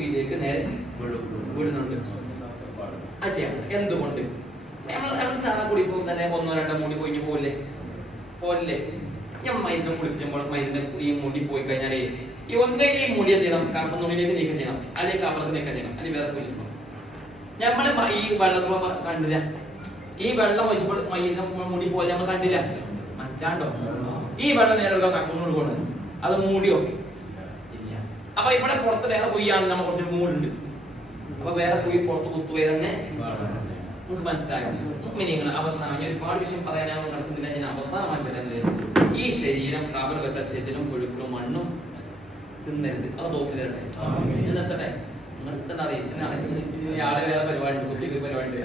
കുഴിയിലേക്ക് നേരെ വിടുന്നുണ്ട്. അത് ചെയ്യാം. എന്തുകൊണ്ട്? നമ്മൾ സാധാരണ കുടിക്കുമ്പോൾ തന്നെ 1-2 മുടി കൊഴിഞ്ഞു പോലെ ഞാൻ മരുന്ന് കുടിക്കുമ്പോൾ മരുന്ന് ഈ മുടി പോയി കഴിഞ്ഞാലേ ഈ മുടി എന്ത് ചെയ്യണം? കഫന്നുള്ളിലേക്ക് നീക്കം ചെയ്യണം, അല്ലെങ്കിൽ കവർക്ക് നീക്കം ചെയ്യണം, അല്ലെങ്കിൽ വേറെ കുഴിച്ചിടണം. നമ്മള് ഈ വെള്ളം കണ്ടില്ല, ഈ വെള്ളം ഒഴിച്ചപ്പോൾ മരുന്ന് മുടി പോലെ നമ്മൾ കണ്ടില്ല. മനസ്സിലാണ്ടോ? ഈ വെള്ളം നേരെ കഫന്നോട് പോകുന്നത് അത് മൂടിയോ ഇല്ല. അപ്പൊ ഇവിടെ പുറത്ത് വേറെ കുയ്യാണ്, നമ്മൾ കുറച്ച് മൂടുണ്ട്. അപ്പൊ വേറെ കുയി പുറത്ത് കുത്തുപോയി തന്നെ നമുക്ക് മനസ്സിലാകും. നിങ്ങൾ അവസാനം ഒരുപാട് വിഷയം പറയാനാണ് നടക്കുന്നില്ല. ഞാൻ അവസാനമായി പറയുന്നത്, ഈ ശരീരം കബർ വെച്ച ചെതിലും കൊഴുക്കളും മണ്ണും തിന്നരുത്. അത് തോക്കി തരട്ടെ, നിർത്തട്ടെ. നിർത്തണ്ട അറിയിച്ച ആളെ വേറെ പരിപാടി ഉണ്ട്, സുപ്രീം പരിപാടി ഉണ്ട്.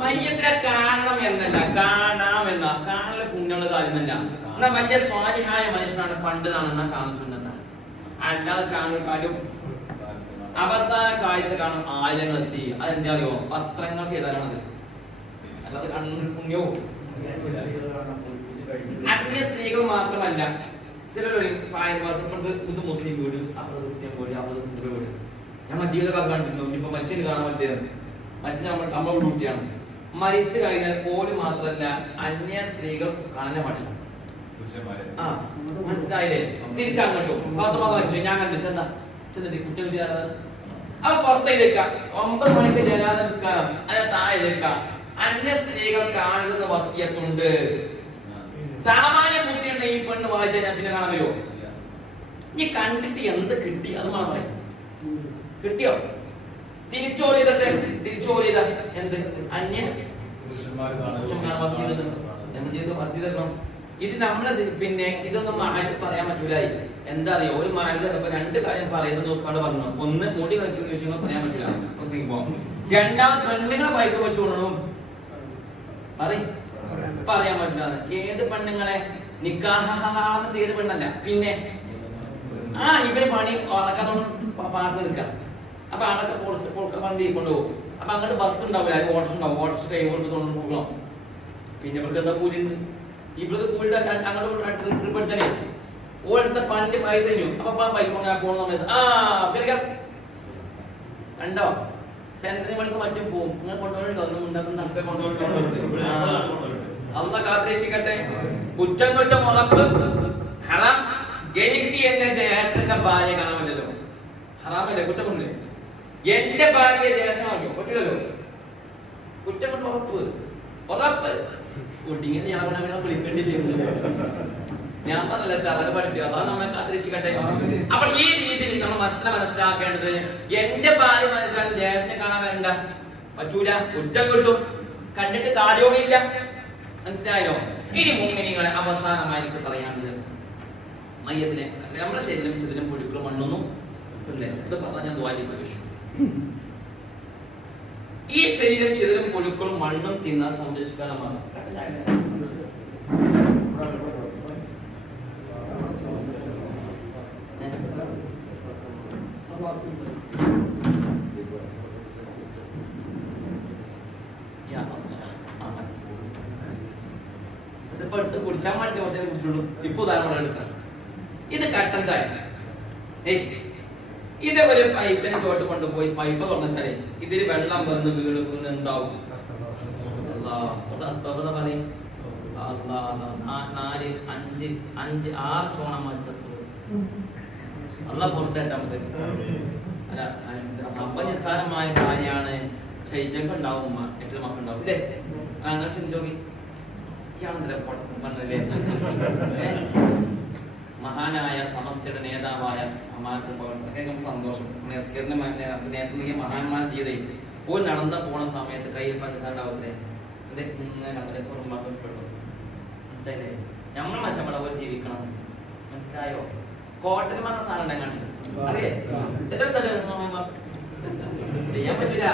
മയ്യത്തിനെ കാണണം എന്നല്ല, കാണാമെന്ന കാണല് പുണ്യമുള്ള കാര്യം എന്നല്ല. എന്നാ വലിയ സ്വാലിഹായ മനുഷ്യനാണ് പണ്ട് കാണുന്ന കാണുന്നതാണ്. അല്ലാതെ കാണുന്ന കാര്യം അവസാന കാഴ്ച കാണും 1000 എത്തി. അതെന്താ അറിയോ? പത്രങ്ങൾക്ക് ഏതാണത്, അല്ലാതെ കണ്ണൂർ പുണ്യവും. അന്യ സ്ത്രീകൾ മാത്രമല്ല, ചിലർ ഇത് മുസ്ലിം വീട്, അപ്പുറത്ത് ക്രിസ്ത്യൻ വീട്, അപ്പുറത്ത് ഹിന്ദു വീട്. നമ്മൾ ജീവിതകാലം കണ്ടിരുന്നു. ഇപ്പൊ മരിച്ചിന് കാണാൻ പറ്റിയത് മരിച്ച നമ്മൾ ഡ്യൂട്ടിയാണ്. മരിച്ചു കഴിഞ്ഞാൽ പോലും മാത്രമല്ല, അന്യ സ്ത്രീകൾ കാണാൻ പാടില്ല. മനസ്സിലായില്ലേ? തിരിച്ചങ്ങോട്ടും മരിച്ചു ഞാൻ കണ്ടു ചെന്നിട്ട് കുറ്റം ചെയ്യാറ് അത് പുറത്തേക്ക് വെക്കാം. 9 മണിക്ക് ജനാദ നിസ്കാരം അല്ല താഴെ വെക്കാം. അന്യ സ്ത്രീകൾ കാണുന്ന വസിയത്തുണ്ട്. സാമാന്യ ബുദ്ധിയുണ്ട് ഈ പെണ്ണ് വായിച്ചു കഴിഞ്ഞാൽ പിന്നെ കാണാൻ വരുമോ? നീ കണ്ടിട്ട് എന്ത് കിട്ടി അത് മാത്രം പറയാം. കിട്ടിയോ? തിരിച്ചോറ് ചെയ്ത എന്ത് അന്യ ഇത് നമ്മളത് പിന്നെ ഇതൊന്നും മാറ്റി പറയാൻ പറ്റൂലായി. എന്താ അറിയോ? ഒരു മാറ്റി 2 കാര്യം പറയുന്നത് പറഞ്ഞു. ഒന്ന്, മുടി കളിക്കുന്ന വിഷയങ്ങൾ പറയാൻ പറ്റൂല. രണ്ടാമത് പെണ്ണുങ്ങളെ ബൈക്ക് വെച്ച് കൊണ്ടു പറയാൻ പറ്റില്ല. ഏത് പെണ്ണുങ്ങളെ നിക്കാഹ് ചെയ്ത പെണ്ണല്ല. പിന്നെ ഇവര് പണി അടക്കാത്തോണ്ട് പാട്ട് നിൽക്കാം. അപ്പൊ അടക്ക പൊളിച്ച് വണ്ടി കൊണ്ടുപോകും. അപ്പൊ അങ്ങോട്ട് ബസ് ഉണ്ടാവില്ല, ഓട്ടോസ് ഉണ്ടാവും. ഓട്ടോസ് കൈ കൊടുത്തോണ്ട് പോകണം. പിന്നെ ഇവർക്ക് എന്താ കൂലിണ്ട്? ഇവർക്ക് കൂലിട്ട് അങ്ങോട്ട് ട്രിപ്പ് അടിച്ചാലേ ഓടുത്ത പണ്ട് പൈസ കഴിഞ്ഞു. അപ്പൊ ബൈക്ക് പോകുന്ന സമയത്ത് കണ്ടോ സെന്ററിന് പണിക്ക് മറ്റും പോകും. നിങ്ങൾ കൊണ്ടുപോകണ്ടോ? ഒന്നും ഉണ്ടാക്കുന്ന നടപ്പെ കൊണ്ടുപോകണ്ടോ? അള്ള കാത്തിരക്ഷിക്കട്ടെ. കുറ്റം കുറ്റം ഉറപ്പ് ഹറാം. എനിക്ക് എന്റെ ജ്യേഷ്ഠന്റെ ഭാര്യ കാണാൻ പറ്റല്ലോ, ഹറാമല്ലേ? കുറ്റം കൊണ്ടില്ലേ? എന്റെ ഭാര്യയെ ജ്യേഷ്ഠനാണോ? പറ്റില്ലല്ലോ. കുറ്റം കൊണ്ട് ഉറപ്പ് കുട്ടിങ്ങനെ ഞാൻ വിളിക്കേണ്ടി ഞാൻ പറഞ്ഞല്ല ശബര പഠിപ്പിക്കുക. അതാണ് നമ്മെ കാത്തിരക്ഷിക്കട്ടെ. അപ്പോൾ ഈ രീതിയിൽ നമ്മൾ മനസ്സിലാക്കേണ്ടത്, എന്റെ ഭാര്യ മനസ്സിലാക്കി ജ്യേഷ്ഠനെ കാണാൻ വരണ്ട, പറ്റൂല, കുറ്റം കിട്ടും, കണ്ടിട്ട് കാര്യവുമില്ല. മനസ്സിലായോ? ഇനി മുങ്ങിനിങ്ങളെ അവസാനമായിരിക്കും പറയാനുള്ളത്, മയ്യത്തിനെ നമ്മുടെ ശരീരം ചെതിലും പൊടിക്കളും മണ്ണൊന്നും ഇത് പറഞ്ഞ ഞാൻ ദ്വാരിക്ക് വിഷു. ഈ ശരീരം ചെതിലും പൊടിക്കളും മണ്ണും തിന്നാൻ സംരക്ഷിക്കാനാണ്. കുടിച്ചാൻ വേണ്ടി കുറച്ചേ കുടിച്ചുള്ളൂ. ഇപ്പൊ ഉദാഹരണം എടുക്കാം. ഇത് കട്ടൻ ചായ. ഇത് ഒരു പൈപ്പിനെ ചോട്ട് കൊണ്ടുപോയി പൈപ്പ് തുറന്നാലേ ഇതിൽ വെള്ളം വന്ന് വീണ് എന്താവും? പറയും 4, 5, 6 ചോണം മച്ചത്തു അല്ല പുറത്തേറ്റാമത്. അല്ല അപ്പനിസ്സാരമായ കാര്യമാണ്. ശൈത്യങ്ങൾ ഉണ്ടാവും, 8 മക്കളുണ്ടാവും ഇല്ലേ? അങ്ങനെ ചിന്തിച്ചോക്കി. മഹാനായ സമസ്തയുടെ നേതാവായ സന്തോഷം നേതൃത്വ മഹാന്മാർ ചെയ്തേ ഓൻ നടന്ന പോണ സമയത്ത് കയ്യിൽ പഞ്ചസാരണ്ടാവത്തില്ലേ? ഇത് മനസ്സിലായില്ലേ? നമ്മൾ മച്ചമ്മടെ പോലെ ജീവിക്കണം. മനസ്സിലായോ? കോട്ടൽ പറഞ്ഞ സാധനം ഉണ്ടായി അറിയേ? ചില ചെയ്യാൻ പറ്റില്ല.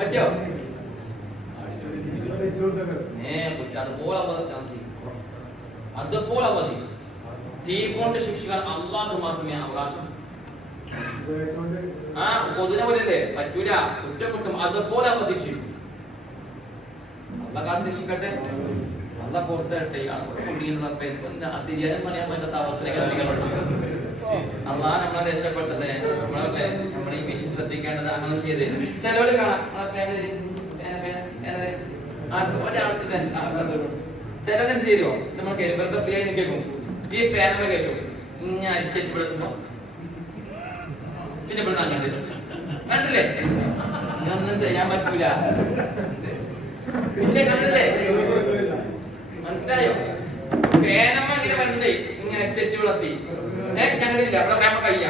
പറ്റോ? അതുപോലെ അവകാശം തീ കൊണ്ട് ശിക്ഷിക്കാൻ അള്ളാഹു മാത്രമേ അവകാശം. ആ കൊതുനെ പോലെയല്ലേ, പറ്റൂല, കുറ്റം കിട്ടും. അതുപോലെ വർദ്ധിച്ചു. അല്ല കാത്ത് രക്ഷിക്കട്ടെ, അല്ല പുറത്തരട്ടെ. തിരിയാനും പറയാൻ പറ്റാത്ത അവസ്ഥയിലേക്ക് അള്ളാഹ് നമ്മളെ രക്ഷപ്പെട്ടത്. നമ്മളെ ഈ വിഷയം ശ്രദ്ധിക്കേണ്ടത് അങ്ങനെ ചെയ്ത്. ചിലവര് കാണാം ഒരാൾക്ക് ചിലരെന്ത് ചെയ്യുമോ, നമ്മൾ വെറുതെ ഫ്രീ ആയി നിൽക്കും, ഈ പേനമ കേട്ടു ഇങ്ങനെ അരിച്ചു വിടുമ്പോ പിന്നെ ഇവിടെ കണ്ടില്ല, കണ്ടില്ലേ, ഇതൊന്നും ചെയ്യാൻ പറ്റൂല. പിന്നെ കണ്ടില്ലേ, മനസ്സിലായോ? പേനമ്മ ഇങ്ങനെ കണ്ടേ ഇങ്ങനെ അരിച്ചു വിളത്തി കണ്ടില്ല, അവിടെ പേമ കയ്യ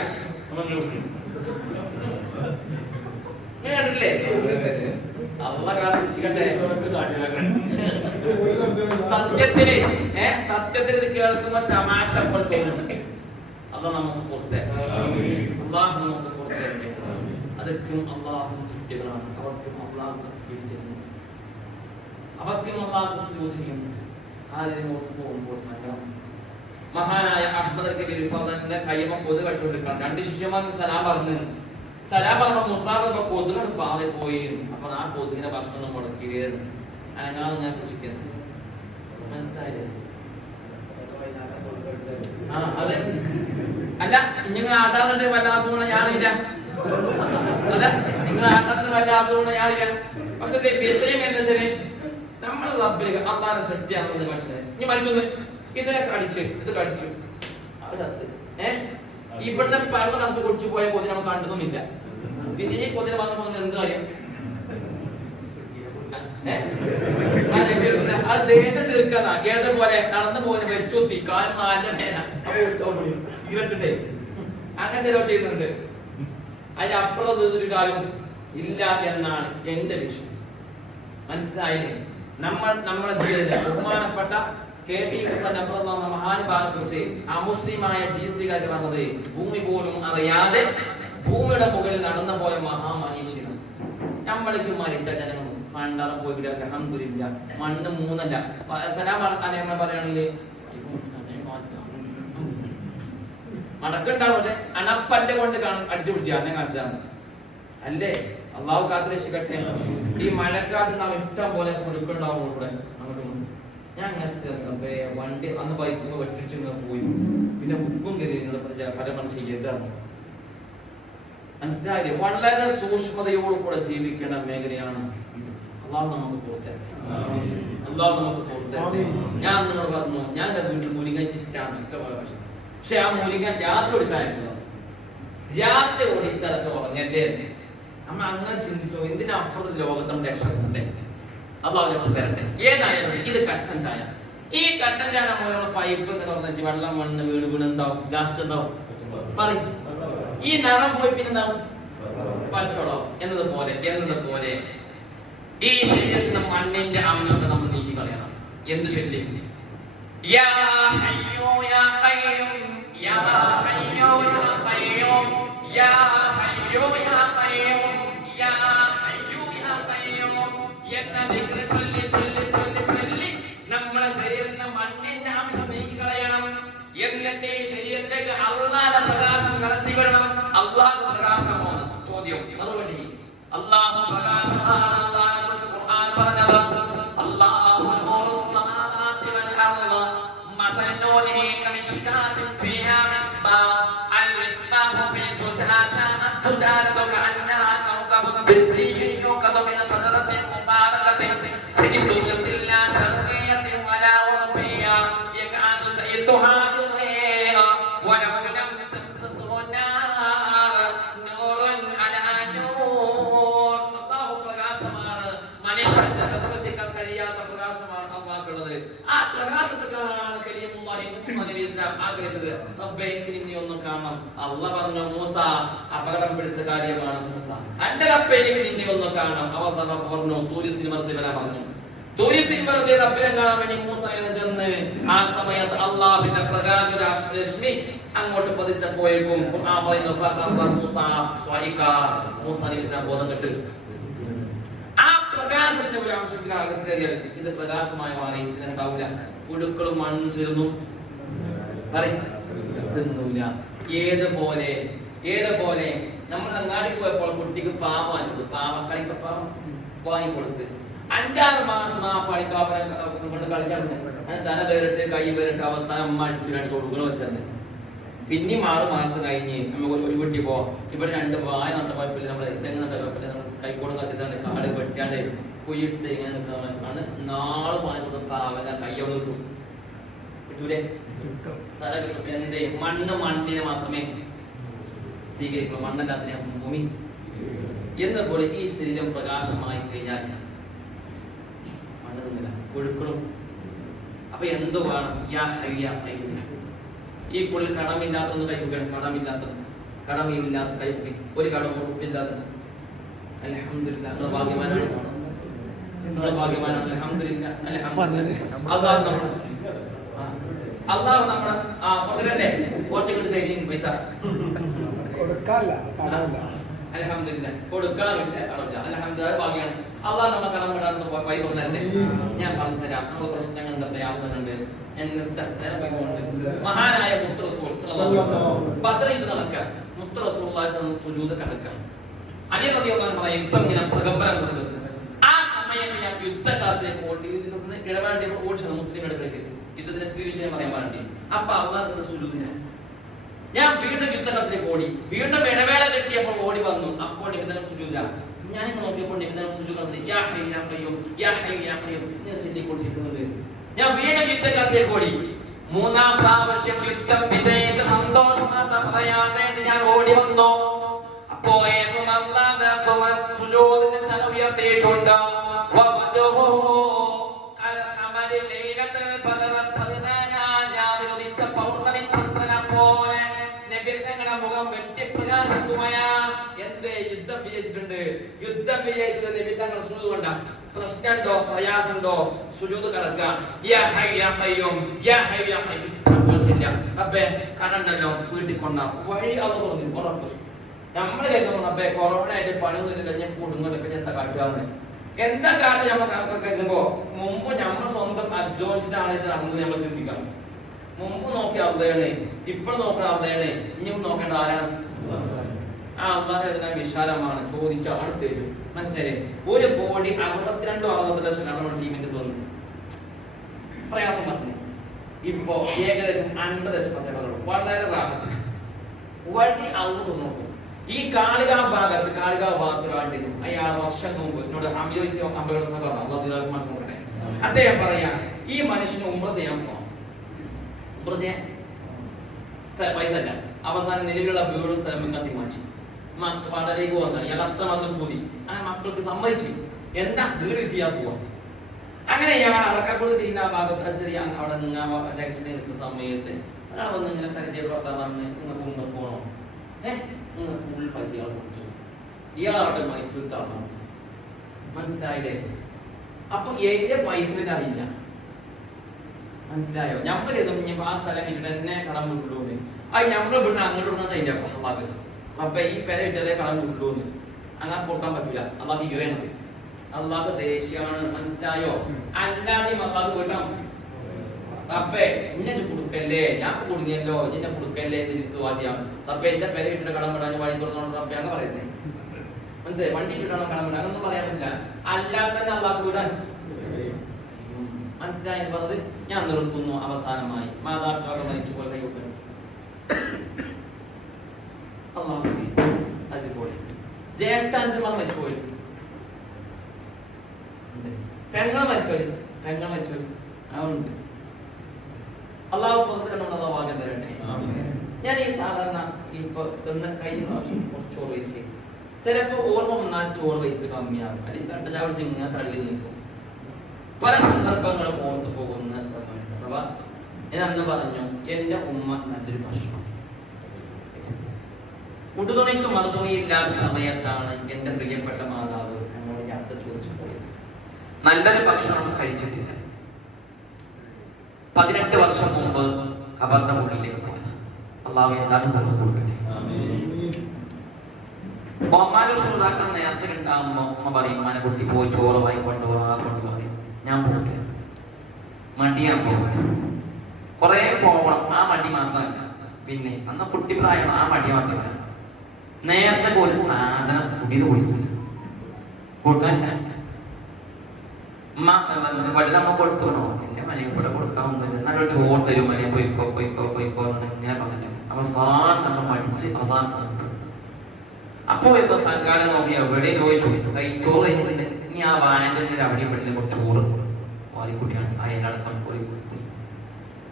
ഇങ്ങനെ കണ്ടില്ലേ. സത്യത്തില് സത്യത്തിൽ ഇത് കേൾക്കുമ്പോ തമാശ പോലെ തോന്നും. അത് നമുക്ക് പുറത്തേക്ക് അള്ളാഹു നമുക്ക് പുറത്തേക്ക്. അതൊക്കെ അള്ളാഹു സൃഷ്ടികളാണ്. അവർക്കും അള്ളാഹു ചെയ്യുന്നു, അവർക്കും അള്ളാഹു ചെയ്യുന്നു. ആദ്യം ഓർത്തു പോകുമ്പോൾ സങ്കടം. മഹാനായ അഹ്മദ് കബീർ കയ്യമ കൊതു കടിച്ചുകൊണ്ടിരിക്കണം. രണ്ട് ശിഷ്യന്മാർക്ക് സലാം പറഞ്ഞു. സലാം പറഞ്ഞ മുസാഫ് കൊതുക് പാറി പോയി. അപ്പൊ ആ കൊതുകിനെ ഭക്ഷണം മുടക്കിയിരുന്നു. അനങ്ങാതെ ഞാൻ സൂക്ഷിക്കുന്നത്. മനസ്സിലായില്ലേ? ആ അതെ. അല്ല, നിങ്ങൾ ആട്ടാന്നിട്ട് വല്ല അസുഖമാണ് ഞാനില്ല. അതെ, നിങ്ങൾ ആട്ടാന്നിട്ട് വല്ല അസുഖമാണ് ഞാനില്ല. പക്ഷെ വിഷയം എന്താ വെച്ചാല് നമ്മൾ റബ്ബിലേക്ക് അള്ളാഹുവിനെ സൃഷ്ടിയാണെന്ന് പക്ഷേ ഇനി മറ്റൊന്ന് ഇതിനെ കടിച്ച് ഇത് കടിച്ചു ഇവിടുത്തെ പരമ നനച്ച് കുടിച്ചു പോയ കൊതി നമുക്ക് കണ്ടതുമില്ല. പിന്നെ ഈ കൊതിനെ വന്നു പോകുന്നത് എന്ത് കാര്യം? അത് ദേഷ്യം തീർക്കാതാ. ഏതുപോലെ നടന്നു പോയത് വെച്ചുത്തി കാലം നാലിന്റെ മേന ഇരട്ടേ അങ്ങനെ ചിലവ് ചെയ്യുന്നുണ്ട്. അതിന്റെ അപ്പുറം ഒരു കാര്യം ഇല്ല എന്നാണ് എന്റെ വിഷയം. മനസ്സിലായില്ലേ? നമ്മുടെ ജീവിതത്തിൽ ബഹുമാനപ്പെട്ട KT മഹാനുഭാവനെ കുറിച്ച് അമുസ്ലിമായ ജീസികാര് പറഞ്ഞത്, ഭൂമി പോലും അറിയാതെ ഭൂമിയുടെ മുകളിൽ നടന്നു പോയ മഹാമനീഷിയാണ്. നമ്മൾക്ക് മരിച്ച ജനങ്ങൾ മണ്ണറ പോയി അൽഹംദുലില്ലാ. മണ്ണ് മൂന്നല്ല. സലാം പറയുകയാണെങ്കിൽ മടക്കുണ്ടാവും. പക്ഷെ അണപ്പല്ലെ കൊണ്ട് അടിച്ചു പിടിച്ചു അന്നെ കാണിച്ചാണ് അല്ലേ? അള്ളാഹു കാത്തുരക്ഷിക്കട്ടെ. ഈ മഴക്കാലത്ത് നാം ഇഷ്ടം പോലെ കൊടുക്കുന്നുണ്ടാവും ഇവിടെ അങ്ങോട്ടും. ഞാൻ അങ്ങനെ വണ്ടി അന്ന് ബൈക്കുമ്പോ വെട്ടിച്ച് പോയി. പിന്നെ ഉപ്പും കയറി പരമം ചെയ്യരുതാണ്. മനസ്സിലായില്ലേ? വളരെ സൂക്ഷ്മതയോടുകൂടെ ജീവിക്കേണ്ട മേഖലയാണ് ഇത്. അള്ളാഹു നമുക്ക് പുറത്തേക്ക്, അള്ളാഹു നമുക്ക് പുറത്തേക്ക്. ഞാൻ നിങ്ങൾ പറഞ്ഞു, ഞാൻ വീട്ടിൽ മൂലിക ചിറ്റാണ് പക്ഷെ ആ മൂലിക രാത്രി ഓടിക്കാനായിട്ടുള്ളത്. രാത്രി ഓടിച്ചാൽ ഉറങ്ങല്ലേ? നമ്മൾ അങ്ങനെ ചിന്തിച്ചോ? എന്തിനപ്പുറത്ത് ലോകത്തും രക്ഷപ്പെടണ്ടേ? അള്ളാഹു രക്ഷ തരട്ടെ. ഏതായാലും ഇത് കട്ടൻ ചായ. ഈ കട്ടൻ ചായ നമ്മളുള്ള പൈപ്പ് എന്ന് പറഞ്ഞാൽ വെള്ളം മണ്ണ് വീണ് എന്താവും? ലാസ്റ്റ് എന്താവും? പറയും. ഈ നിറം പോയി പിന്നെ എന്താവും? പച്ചവെള്ളം എന്നതുപോലെ ഈ ശരീരത്തിന് മണ്ണിന്റെ അംശത്തെ നമ്മൾ നീക്കി കളയണം. എന്ത് ശല്യം? യാ ഹയ്യോ യാ ഖയ്യൂം, യാ ഹയ്യോ യാ ഖയ്യൂം, യാ ഹയ്യോ യാ ഖയ്യൂം, യാ ഹയ്യോ യാ ഖയ്യൂം എന്ന ദിക്ർ ചൊല്ലി ചൊല്ലി ചൊല്ലി ചൊല്ലി നമ്മുടെ ശരീരത്തിന് മണ്ണിന്റെ അംശം നീക്കി കളയണം. എന്നിട്ട് ഈ ശരീരത്തിലേക്ക് അള്ളാഹുവിന്റെ പ്രകാശം കടത്തി വിടണം. അള്ളാഹു പ്രകാശമോ? ചോദ്യം. മറുപടി അള്ളാഹു പ്രകാശമാണ്. അള്ളാഹുവിനെ കുറിച്ച് ഖുർആൻ പറഞ്ഞത് അല്ലാഹു നൂറുസ് സമാവാതി വൽ അർദ് മസലു നൂരിഹി കമിശ്കാത്തിൻ ഫീഹാ മിസ്ബാഹ് അൽ മിസ്ബാഹു ഫീ സുജാജാ അസ്സുജാദതു കഅന്നഹാ കൗകബുൻ ബിദ്രിയ്യിൻ യുഖദു മിൻ ശജറത്തിൻ മുബാറകത്തിൻ സയ്യിദുൽ ലാ ശർഖിയ്യത്തിൻ വലാ ഉർബിയ്യ യകാദു സയ്യിദുഹാ അള്ളാഹ് പറഞ്ഞു, മൂസ അപകടം പിടിച്ച കാര്യമാണ് മൂസ, എന്റെ കപ്പയിലേക്ക് നിന്നെ ഒന്ന് കാണണം. അവസാനം പറഞ്ഞു തൂരിസിൽ വെറുതെ വരാൻ പറഞ്ഞു. തൂരിസിൽ വെറുതെ റബ്ബിനെ കാണാൻ വേണ്ടി മൂസ ചെന്ന് ആ സമയത്ത് അള്ളാഹുവിന്റെ പ്രകാശരശ്മി അങ്ങോട്ട് പതിച്ചപ്പോയേക്കും മൂസ അലൈഹിസ്സലാം ബോധം കെട്ട് ആ പ്രകാശത്തിന്റെ ഒരു അംശത്തിന് അകത്ത് കയറിയാൽ ഇത് പ്രകാശമായി മാറി. ഇതിനുണ്ടാവില്ല. പുഴുക്കളും മണ്ണും ചേർന്നു തിന്നൂല. ഏതുപോലെ നമ്മൾ അങ്ങാടിക്ക് പോയപ്പോൾ കുട്ടിക്ക് പാവ വാങ്ങിക്കൊടുത്തു, കളിക്ക പാവം വാങ്ങിക്കൊടുത്ത് 5-6 മാസം ആ പണിക്കാപ്പനെ കൊണ്ട് കളിച്ചാണ്. തല വേറിട്ട് കൈ വേറിട്ട് അവസാനം അമ്മ അടിച്ചു തൊടുകൾ വെച്ചത്. പിന്നെയും 6 മാസം കഴിഞ്ഞ് നമുക്ക് ഒരു കുട്ടി പോവാം. ഇവിടെ 2 വായ നട്ട കുഴപ്പമില്ല, നമ്മൾ തെങ്ങ് നട്ട കുഴപ്പമില്ല, നമ്മൾ കൈക്കോടും കത്തിച്ചാണ്ട് കാട് വെട്ടാണ്ട് കുഴിയിട്ട് ഇങ്ങനെ നിൽക്കാണ്. 4 മാസം പാവല കയ്യോട് കിട്ടും, കിട്ടൂലേ? തല എന്തേ മണ്ണിനെ മാത്രമേ സ്വീകരിക്കുള്ളൂ, മണ്ണല്ലാത്തിനെ ഭൂമി എന്നപോലെ ഈ ശരീരം പ്രകാശമായി കഴിഞ്ഞാൽ മണ്ണ് നിന്നില്ല, ഒഴുക്കളും. അപ്പൊ എന്തു വേണം? ഈ പുള്ളി കടമില്ലാത്തതൊന്ന് കൈക്കുകയാണ്, കടമില്ലാത്ത കൈക്കുക, ഒരു കടം ഉറപ്പില്ലാത്തത്. അൽഹംദുലില്ലാഹ്, നിങ്ങൾ ഭാഗ്യവാനാണ്, അൽഹംദുലില്ലാഹ്. അള്ളാഹു നമ്മളെ കുറച്ചല്ലേ കുറച്ച് കിട്ടി തരും പൈസ അൽഹംദുലില്ലാഹ്, കൊടുക്കാനില്ല കടമില്ല, അൽഹംദുലില്ലാഹ് ഭാഗ്യമാണ്. അള്ളാഹു നമ്മളെ കടം വിടാന്ന് പൈസ തരണ്ടേ? ഞാൻ പറഞ്ഞു തരാം. നമുക്ക് പ്രശ്നങ്ങളുണ്ട്, പ്രയാസങ്ങളുണ്ട്. ഞാൻ മഹാനായ മുത്ത് റസൂൽ ബദ്രീദ് നടക്കുക, മുത്ത് റസൂൽ സുജൂദ് കിടക്കുക. അലി റളിയല്ലാഹു അൻഹു യുദ്ധം ഇങ്ങനെ പ്രകമ്പനം കൊടുത്തു. ആ സമയത്ത് ഞാൻ യുദ്ധകാലത്തേക്ക് ഇടവേണ്ടി ഓടിച്ചത് മുസ്ലിങ്ങളുടെ യുദ്ധത്തിന്റെ സ്ഥിതി വിഷയം പറയാൻ വേണ്ടി. അപ്പൊ അള്ളാഹു റസൂൽ സുജൂദിനെ ഞാൻ വീണ്ടും യുദ്ധകാലത്തേക്ക് ഓടി, വീണ്ടും ഇടവേള കിട്ടിയപ്പോൾ ഓടി വന്നു. അപ്പോൾ നിബിധനം സുജൂദിലാണ്. ഞാൻ നോക്കിയപ്പോൾ നിബിധനം സുജൂദ് യാ ഹയ്യു യാ ഖയ്യൂം യാ ഹയ്യു യാ ഖയ്യൂം ഞാൻ ചൊല്ലിക്കൊണ്ടിരിക്കുന്നുണ്ട്. ഞാൻ വീണ്ടും യുദ്ധകാലത്തേക്ക് ഓടി. 3-ാം പ്രാവശ്യം യുദ്ധം വിജയിച്ച സന്തോഷം പറയാൻ വേണ്ടി ഞാൻ ഓടി വന്നു. അപ്പോഴേക്കും അല്ലാഹുവിന്റെ സുജൂദിന് തല ഉയർത്തിയിട്ടുണ്ട്. മുഖം വെട്ടിപ്രകാശിക്കുകയാ. എന്തേ? യുദ്ധം വിജയിച്ചിട്ടുണ്ട്. യുദ്ധം വിജയിച്ചത് നബി തങ്ങൾ സുജൂദ് കൊണ്ടാ. പ്രശ്നമുണ്ടോ, പ്രയാസമുണ്ടോ, സുജൂദ് കിടക്കുക. യാ ഹയ്യു യാ ഖയ്യൂം യാ ഹയ്യു യാ ഖയ്യൂം ഇഷ്ടപ്പെട്ടില്ല. അപ്പേ കടണ്ടല്ലോ, വീട്ടിൽ കൊണ്ടാ വഴി അത് തോന്നി ഉറപ്പ്. നമ്മള് കഴിച്ചു അപ്പേ കൊറോണ ആയിട്ട് പണിയൊന്നും കഴിഞ്ഞ കൂടുന്നോട്ടൊക്കെ എന്താ കാട്ടുകയെന്ന്. എന്താ കാര്യം നമ്മൾ കണക്കൊക്കെ കഴിക്കുമ്പോ മുമ്പ് നമ്മൾ സ്വന്തം അധ്വാനിച്ചിട്ടാണ് ഇത് നടന്നത് നമ്മൾ ചിന്തിക്കണം. മുമ്പ് നോക്കിയ അവതയാണ്, ഇപ്പോൾ നോക്കുന്ന അവതയാണ്, ഇനിയും നോക്കേണ്ട ആരാണ്? ആ അള്ളാഹ് എല്ലാം വിശാലമാണ്, ചോദിച്ചാണ് തരും. മനസ്സിലായി? 1,62,60 ലക്ഷം നമ്മുടെ ടീമിന്റെ തോന്നുന്നു. പ്രയാസം പറഞ്ഞു. ഇപ്പോ ഏകദേശം 50 ലക്ഷം വളരെ റാഹത്തിന് വഴി അള്ളു നോക്കും. ഈ കാളികാവ് ഭാഗത്ത് അയാൾ വർഷം മുമ്പ് എന്നോട് നോക്കട്ടെ, അദ്ദേഹം പറയാ ഈ മനുഷ്യന് ഉംറ ചെയ്യാൻ പോകാം. ഉംറ ചെയ്യാൻ പൈസ അല്ല. അവസാനം നിലവിലുള്ള വീടും സ്ഥലം തീരുമാനിച്ചു. വാടകയ്ക്ക് പോകുന്ന ഇയാൾ അത്ര മാത്രം കൂടി ആ മക്കൾക്ക് സമ്മതിച്ചു. എന്താ വീട് ചെയ്യാൻ പോവാ. അങ്ങനെ ഞാൻ അളക്കക്കൂടി തിരിഞ്ഞ ഭാഗത്ത് ചെറിയ അവിടെ ജംഗ്ഷനിൽ നിൽക്കുന്ന സമയത്ത് ഒരാൾ വന്ന് ഇങ്ങനെ പരിചയപ്പെടുത്താൻ വന്ന് നിങ്ങൾക്ക് മുമ്പ് പോകണോ? നിങ്ങൾ ഫുൾ പൈസകൾ കൊടുത്തു. ഇയാളവിടെ മൈസൂർ കാണണം. മനസ്സിലായില്ലേ? അപ്പൊ എന്റെ പൈസ അറിയില്ല. മനസ്സിലായോ? ഞമ്മൾ ഇനിയിപ്പോ ആ സ്ഥലം ഇട്ടിട്ട് എന്നെ കടം വിട്ടുള്ളൂന്ന്. അത് ഞമ്മൾ ഇവിടുന്ന് അങ്ങോട്ട് വിടുന്നത് അതിന്റെ അള്ളാഹ് അപ്പൊ ഈ പെര ഇട്ടല്ലേ കടം വിട്ടുള്ളൂന്ന്. അങ്ങനെ പൊട്ടാൻ പറ്റൂല. അള്ളാഹ് ഇറയണം. അള്ളാഹ് ദേഷ്യമാണ്. മനസ്സിലായോ? അല്ലാതെയും അള്ളാഹ് വിടാം. അപ്പേ ഇന്നെ കൊടുക്കല്ലേ, ഞാൻ കൊടുങ്ങിയല്ലോ, നിന്നെ കൊടുക്കല്ലേ ചെയ്യാം. അപ്പൊ എന്റെ പെര ഇട്ടിട്ട് കടം വിടാൻ വഴി തുറന്നോണ്ട് അപ്പൊ അങ്ങനെ പറയുന്നേ. മനസ്സിലായി? വണ്ടി ഇട്ടിട്ടാണ് കടം വിടാൻ ഒന്നും പറയാൻ പറ്റില്ല. അല്ലാതെ തന്നെ അള്ളാഹ് വിടാൻ. മനസ്സിലായി പറഞ്ഞത്? ഞാൻ നിർത്തുന്നു. അവസാനമായി മാതാപിതാക്കൾ മരിച്ചു പോലെ കൈവിട്ടു. അള്ളാഹുവേ, അതുപോലെ ജ്യേഷ്ഠാഞ്ചന്മാർ മരിച്ചുപോയി, പെങ്ങൾ മരിച്ചുപോയി, അതുണ്ട്. അള്ളാഹു സ്വന്തം ഭാഗ്യം തരട്ടെ. ഞാൻ ഈ സാധാരണ ഇപ്പൊ കഴിഞ്ഞ പ്രാവശ്യം കുറച്ച് ചോറ് വെച്ച് ചിലപ്പോ ഓർമ്മ വന്നാൽ ചോറ് വെച്ച് കമ്മിയാകും. അല്ലെങ്കിൽ കണ്ട ചാവിടിച്ച് ഇങ്ങനെ തള്ളി നിൽക്കും. പല സന്ദർഭങ്ങളും ഓർത്തു പോകുന്ന അഥവാ ഞാൻ അന്ന് പറഞ്ഞു, എന്റെ ഉമ്മ നല്ലൊരു ഭക്ഷണം ഉടുതുണിക്കും മറുതുണിയില്ലാത്ത സമയത്താണ് എന്റെ പ്രിയപ്പെട്ട മാതാവ് എന്നോട് യാത്ര ചോദിച്ചു പോയത്. നല്ലൊരു ഭക്ഷണം കഴിച്ചിട്ടില്ല. 18 വർഷം മുമ്പ് ഖബറിന്റെ ഉള്ളിലേക്ക് പോയത്. അള്ളാഹു എല്ലാവരും സർവ്വം കൊടുക്കട്ടെ. ബഹുമാന ശ്രോതാക്കൾ നേർച്ച കിട്ടാകുമ്പോ അമ്മ പറയും, ഉമ്മാനെ കുട്ടി പോയി ചോറ് വാങ്ങി കൊണ്ടുപോകാൻ. ഞാൻ പോകട്ടെ, മടിയാൻ പോകാൻ കുറെ പോകണം. ആ മടി മാത്രമല്ല, പിന്നെ അന്ന് കുട്ടിപ്രായമാണ്, ആ മടി മാത്രമല്ല. നേർച്ചക്ക് ഒരു സാധനം കുടിയത് കൊടുക്കില്ല, കൊടുക്കാനില്ല. വലുതമ്മ കൊടുത്തോണോ? ഇല്ല, മനെ ഇവിടെ കൊടുക്കാവുന്നില്ല, എന്നാലും ചോറ് തരും, മനെ പോയിക്കോ പോയിക്കോ പോയിക്കോ ഇങ്ങനെ പറഞ്ഞു. അവസാനം നമ്മൾ മടിച്ച് അവസാന സമയത്ത് അപ്പോ ഇപ്പൊ സംഘാടന നോക്കി എവിടെ ചോദിച്ചു ഈ ചോറ് കഴിഞ്ഞിട്ടുണ്ട്, ഇനി ആ വായന്റെ അവിടെ ഇവിടെ കുറച്ച് ചോറ് വാലിക്കുട്ടിയാണ് അയലടക്കം പോയി കൊടുത്തു.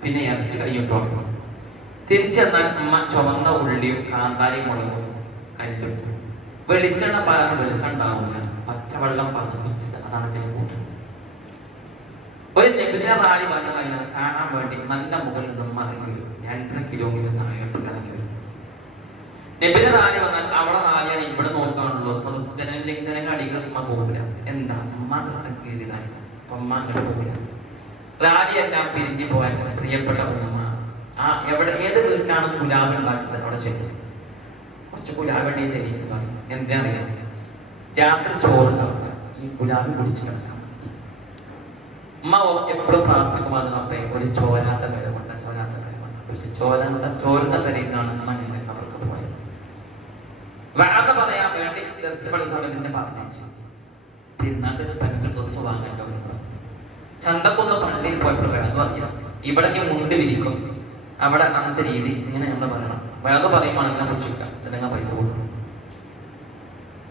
പിന്നെ ഇറച്ചി കൈയിട്ട് വാങ്ങും. തിരിച്ചെന്നാൽ അമ്മ ചുവന്ന ഉള്ളിയും കാന്താരിയും മുളകും കല്ലും വെളിച്ചെണ്ണ പാലാണ്. വെളിച്ചെണ്ണ ഉണ്ടാവില്ല, പച്ചവെള്ളം പതിപ്പിച്ചത്, അതാണ് പിന്നെ കൂട്ടം. ഒരു നബിദിന റാലി വന്നു കഴിഞ്ഞാൽ കാണാൻ വേണ്ടി നല്ല മുകളിൽ നിന്നും ഇറങ്ങി വരും. 2.5 കിലോമീറ്റർ താഴോട്ട് ഇറങ്ങി വരും. നബിദിന റാലി വന്നാൽ അവിടെ റാലിയാണ് ഇവിടെ നോക്കാണല്ലോ. ജനങ്ങളുടെ അടികൾ ഉമ്മ പോകില്ല. എന്താ ഉമ്മ കീഴിലായി, അപ്പൊ ഉമ്മ അങ്ങോട്ട് പോകില്ല. റാലിയെല്ലാം പിരിഞ്ഞു പോയാൽ പ്രിയപ്പെട്ട ഉമ്മ എവിടെ ഏത് വീട്ടിലാണ് ഗുലാബ് ഉണ്ടാക്കുന്നത് അവിടെ ചെല്ലും. കുറച്ച് ഗുലാബി തരിക്കുക. എന്താ അറിയാം, രാത്രി ചോറുണ്ടാവില്ല, ഈ ഗുലാബി കുടിച്ച് കിടക്കാം. ഉമ്മ എപ്പോഴും പ്രാർത്ഥിക്കും അതിനൊക്കെ ഒരു ചോരാത്ത പേരമുണ്ട്, ചോരാത്ത പേരമുണ്ട്. പക്ഷെ ചോരുന്ന പേരെന്നാണ് ഉമ്മ നിന്നെ കബർക്ക് പോയത്. വാദ പറയാൻ വേണ്ടി സമയത്ത് പറഞ്ഞേച്ചു പെരുന്നാൾക്ക് പെണ്ണിന്റെ ഡ്രസ്സ് വാങ്ങല്ലോ. ചന്തക്കൊന്ന് പള്ളിയിൽ പോയപ്പോൾ വേദം അറിയാം, ഇവിടേക്ക് മുണ്ട് വിരിക്കും, അവിടെ അന്നത്തെ രീതി ഇങ്ങനെ നമ്മൾ പറയണം. വേദ പറയുമ്പോൾ അങ്ങനെ പിടിച്ചിരിക്കാം, അല്ലെങ്കിൽ പൈസ കൊടുക്കും.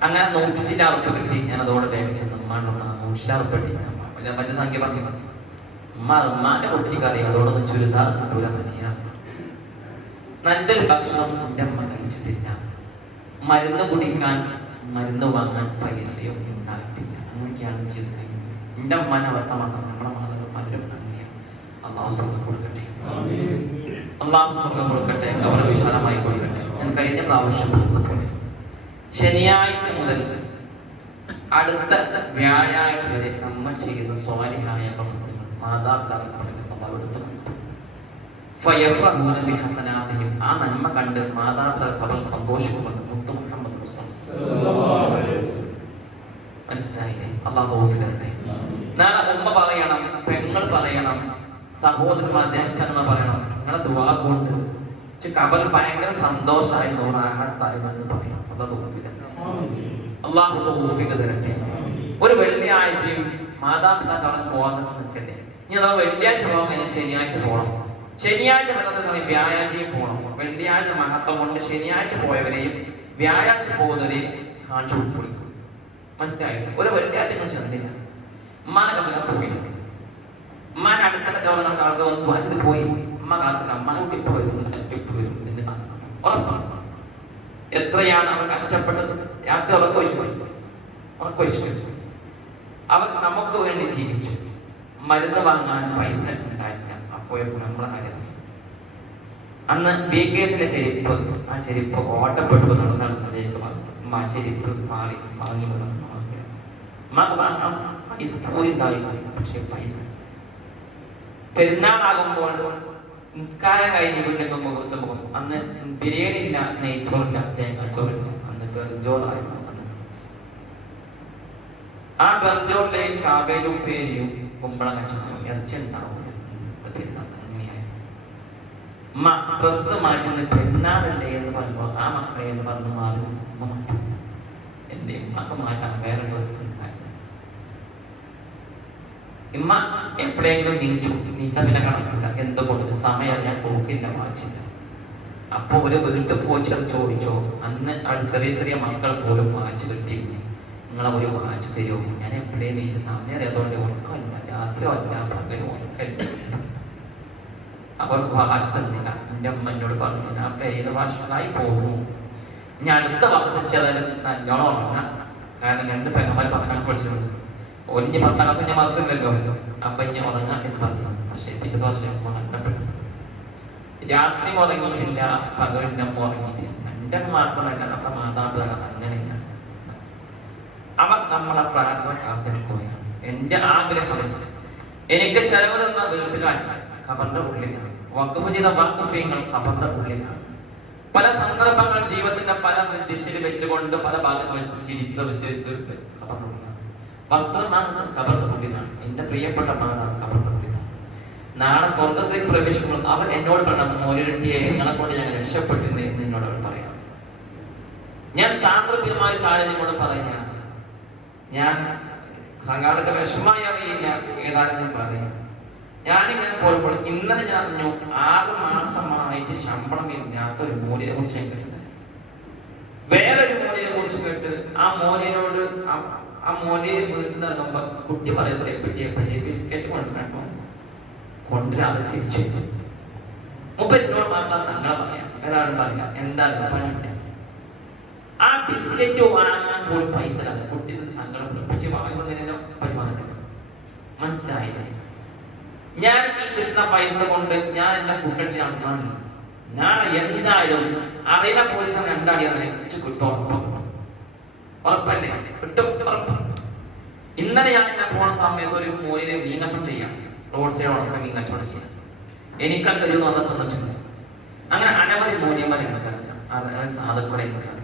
അങ്ങനെ 106 ഉറുപ്പിക കിട്ടി. ഞാൻ അതോടെ വേഗം ചെന്ന് ഉമ്മാണ്ട് 106 ഉറുപ്പിക കിട്ടി. മറ്റു സംഖ്യ പറഞ്ഞു ഉമ്മാന്റെ കുട്ടിക്കറിയാം, അതോടൊന്നും ചുരുതാ കിട്ടൂല. മനിയ നല്ലൊരു ഭക്ഷണം എൻ്റെ അമ്മ കഴിച്ചിട്ടില്ല, മരുന്ന് കുടിക്കാൻ മരുന്ന് വാങ്ങാൻ പൈസയോ ഉണ്ടായിട്ടില്ല. അങ്ങനെയൊക്കെയാണ് ചെയ്ത് കഴിഞ്ഞത്. എൻ്റെ അമ്മാന്റെ അവസ്ഥ മാത്രം നമ്മുടെ മാതാക്കൾ പലരും അങ്ങനെയാണ്. അള്ളാഹു സ്വർഗ്ഗം കൊടുക്കട്ടെ, അള്ളാഹു സ്വർഗ്ഗം കൊടുക്കട്ടെ, അവർ വിശാലമായി കൊടുക്കട്ടെ. ഞാൻ കഴിഞ്ഞ പ്രാവശ്യം പോലെ ശനിയാഴ്ച മുതൽ അടുത്ത വ്യാഴാഴ്ച വരെ നമ്മൾ ചെയ്യുന്ന സ്വാലിഹായ പ്രവർത്തനങ്ങൾ മാതാപിതാക്കൾ അവിടുത്തെ ആ നന്മ കണ്ട് മാതാപിതാക്കൾ സന്തോഷവുമുണ്ട്. മുത്ത് മുഹമ്മദ് മനസ്സിലായില്ലേ? അല്ലാഹു തൗഫീഖ് തരട്ടെ. നാളെ ഉമ്മ പറയണം, പെങ്ങൾ പറയണം, സഹോദരന്മാർ ജ്യേഷ്ഠന്മാർ പറയണം, നിങ്ങളെ ദുആ കൊണ്ട് കബർ ഭയങ്കര സന്തോഷമായിരുന്നു, റാഹത്തായിരുന്നു എന്ന് പറയണം. അല്ലാഹു തൗഫീഖ് തരട്ടെ. അല്ലാഹു തൗഫീഖ് തരട്ടെ. ഒരു വെള്ളിയാഴ്ചയും മാതാപിതാക്കളെ പോകാൻ നിൽക്കട്ടെ. ഇനി അതാ വെള്ളിയാഴ്ച പോകാൻ കഴിഞ്ഞാൽ ശനിയാഴ്ച പോകണം, ശനിയാഴ്ച വരുന്ന വ്യാഴാഴ്ചയും പോകണം. വെള്ളിയാഴ്ച മഹത്വം കൊണ്ട് ശനിയാഴ്ച പോയവരെയും വ്യാഴാഴ്ച പോകുന്നവരെയും കാണിച്ചു കൊടുക്കും. മനസ്സിലായില്ല? ഒരു വെള്ളിയാഴ്ച ചെന്നില്ല, ഉമ്മാനെ കമ്പനി പോയില്ല, ഉമ്മാനെ അടുത്ത ഗവർണർ ആൾക്ക് വന്ന് വായിച്ചത് പോയി. ഉമ്മ കാത്തില്ല, അമ്മാനെ കുട്ടി ഇപ്പൊ വരും, ഇപ്പൊ വരും എന്ന് ഉറപ്പാണ്. എത്രയാണ് അവർ കഷ്ടപ്പെട്ടത്. രാത്രി ഉറക്കൊഴിച്ചു അവർ നമുക്ക് വേണ്ടി ജീവിച്ചു. മരുന്ന് വാങ്ങാൻ പൈസ ഉണ്ടായില്ല. അപ്പോഴേക്കും നമ്മളെ കാര്യം അന്ന് BKSന്റെ ചെരുപ്പ്, ആ ചെരുപ്പ് ഓട്ടപ്പെട്ടു നടന്നേക്ക് ആ ചെരുപ്പ് മാറി വാങ്ങി വാങ്ങാൻ പൈസ പോയിണ്ടായി. പക്ഷെ പൈസ പെരുന്നാളാകുമ്പോൾ നിസ്കാരം കഴിഞ്ഞ് വീട്ടിലേക്ക് മുഖത്ത് പോകും. അന്ന് ബിരിയാണി ഇല്ല, നെയ്ച്ചോറില്ല, തേങ്ങാച്ചോറില്ല, അന്ന് ബെർജോറായിരുന്നു. ആ ബെർജോറിലെയും കാബേജും ഉപ്പേരിയും കുമ്പളം കച്ചവടം ഇറച്ചി ഉണ്ടാവില്ല. ഡ്രസ് മാറ്റുന്ന പെരുന്നാളല്ലേ എന്ന് പറയുമ്പോൾ ആ മക്കളെ എന്ന് പറഞ്ഞ് മാറി ഉമ്മ മാറ്റും. എന്റെ ഉമ്മക്ക് മാറ്റാൻ വേറെ ഡ്രസ് ഇമ്മ എപ്പോഴെങ്കിലും നീച്ച പിന്നെ കണക്കില്ല. എന്തുകൊണ്ട് സമയം ഞാൻ പോക്കില്ല, വായിച്ചില്ല. അപ്പൊ ഒരു വീട്ടിൽ പോയി ചോദിച്ചോ, അന്ന് ചെറിയ ചെറിയ മക്കൾ പോലും വായിച്ചു കിട്ടിയിരുന്നു. നിങ്ങളെ ഒരു വായിച്ചു തരുമോ? ഞാൻ എപ്പോഴേ നീച്ച സമയം അറിയാത്തോണ്ട് ഉറക്കമില്ല, രാത്രി അല്ല പകലും ഉറക്കമില്ല. അവർ വായിച്ചു തന്നില്ല. എൻ്റെ അമ്മ എന്നോട് പറഞ്ഞു, ഞാൻ പേര് ഭാഷകളായി പോകുന്നു, ഇനി അടുത്ത വർഷം ചെറിയ നല്ലോണം ഉറങ്ങാം. കാരണം 2 പെങ്ങന്മാർ 10ാം ക്ലാസ് പഠിച്ചിട്ടുണ്ട്. ഒരിഞ്ഞ് 10ാം ക്ലാസ് ഞാൻ മനസ്സിലല്ലോ, അപ്പൊ ഇനി ഉറങ്ങാം എന്ന് പറഞ്ഞു. പക്ഷെ പിറ്റേ വർഷം മരണപ്പെട്ടു. രാത്രി ഉറങ്ങിയിട്ടില്ല, പകലിന്റെ അമ്മ ഉറങ്ങിയിട്ടില്ല. എൻ്റെ മാത്രമല്ല, നമ്മുടെ മാതാപിതാക്കൾ അങ്ങനെയല്ല. അവർ നമ്മളെ പ്രാർത്ഥന കാത്തിരിക്കുകയാണ്. എൻ്റെ ആഗ്രഹം, എനിക്ക് ചെലവ് തന്ന വീട്ടുകാർ ഖബറിന്റെ ഉള്ളിലാണ്, വഖഫ് ചെയ്ത വാഖഫീങ്ങൾ ഖബറിന്റെ ഉള്ളിലാണ്. പല സന്ദർഭങ്ങൾ ജീവിതത്തിന്റെ പല ദിശയിൽ വെച്ചുകൊണ്ട് പല ഭാഗത്ത് വെച്ച് ചിരിച്ച് വെച്ച് ഖബറിന്റെ ഉള്ളിലാണ്. വസ്ത്രം ഖബറിന്റെ ഉള്ളിലാണ്. എൻ്റെ പ്രിയപ്പെട്ട മാതാവ് ഖബറിന്റെ ഉള്ളിലാണ്. നാളെ സ്വർഗത്തിൽ പ്രവേശിക്കുമ്പോൾ അവർ എന്നോട് പറയണം, മോരട്ടിയെ നിങ്ങളെ കൊണ്ട് ഞാൻ രക്ഷപ്പെട്ടിരുന്നു എന്ന് എന്നോട് അവർ പറയാം. ഞാൻ സാന്ദർഭികമായ കാര്യം നിങ്ങളോട് പറയാ, ഞാൻ സംഘാടക വിഷമമായി അറിയില്ല, ഏതായാലും ഞാൻ പറയാം. ഞാനിങ്ങനെ പോയപ്പോൾ ഇന്നലെ ഞാൻ അറിഞ്ഞു 6 മാസമായിട്ട് ശമ്പളം ഇല്ലാത്ത ഒരു മോനിനെ കുറിച്ച് ഞാൻ കേട്ടത്. വേറൊരു മോനിനെ കുറിച്ച് കേട്ട് ആ മോനിനോട് ആ മോനെ വീട്ടിൽ നിന്ന് ഇറങ്ങുമ്പോ കുട്ടി പറയുന്നത് എപ്പച്ചി ബിസ്ക്കറ്റ് കൊണ്ടുവരാതെ തിരിച്ചു. മുപ്പതിനോട് മാത്രം സങ്കടം പറയാം, വേറെ പറയാം എന്തായാലും പണിയില്ല. ആ ബിസ്ക്കറ്റ് വാങ്ങാൻ പോലും പൈസ ഇല്ലാതെ കുട്ടി സങ്കടം പറ്റി വാങ്ങുന്നതിനോ പറ്റി വാങ്ങുന്നില്ല. മനസ്സിലായില്ലേ? ഞാൻ ഈ കിട്ടുന്ന പൈസ കൊണ്ട് ഞാൻ എന്റെ കുട്ടടിച്ച് നടന്നു. ഞാൻ എന്തായാലും അറിയുന്ന പോലീസ് 2 അടി കിട്ടും, ഉറപ്പല്ലേ? കിട്ടും, ഉറപ്പ്. ഇന്നലെ ഞാൻ പോണ സമയത്ത് ഒരു മോനിനെ മീൻ കച്ചവടം ചെയ്യാം, റോഡ് സൈഡ് ഉണക്ക മീൻ കച്ചവടം ചെയ്യാം. എനിക്കത് കഴിയുന്ന അവിടെ തന്നിട്ടുണ്ട്. അങ്ങനെ അനവധി മൂല്യന്മാരെ എനിക്കറിയാം, സാധക്കുടെ എനിക്കറിയാം.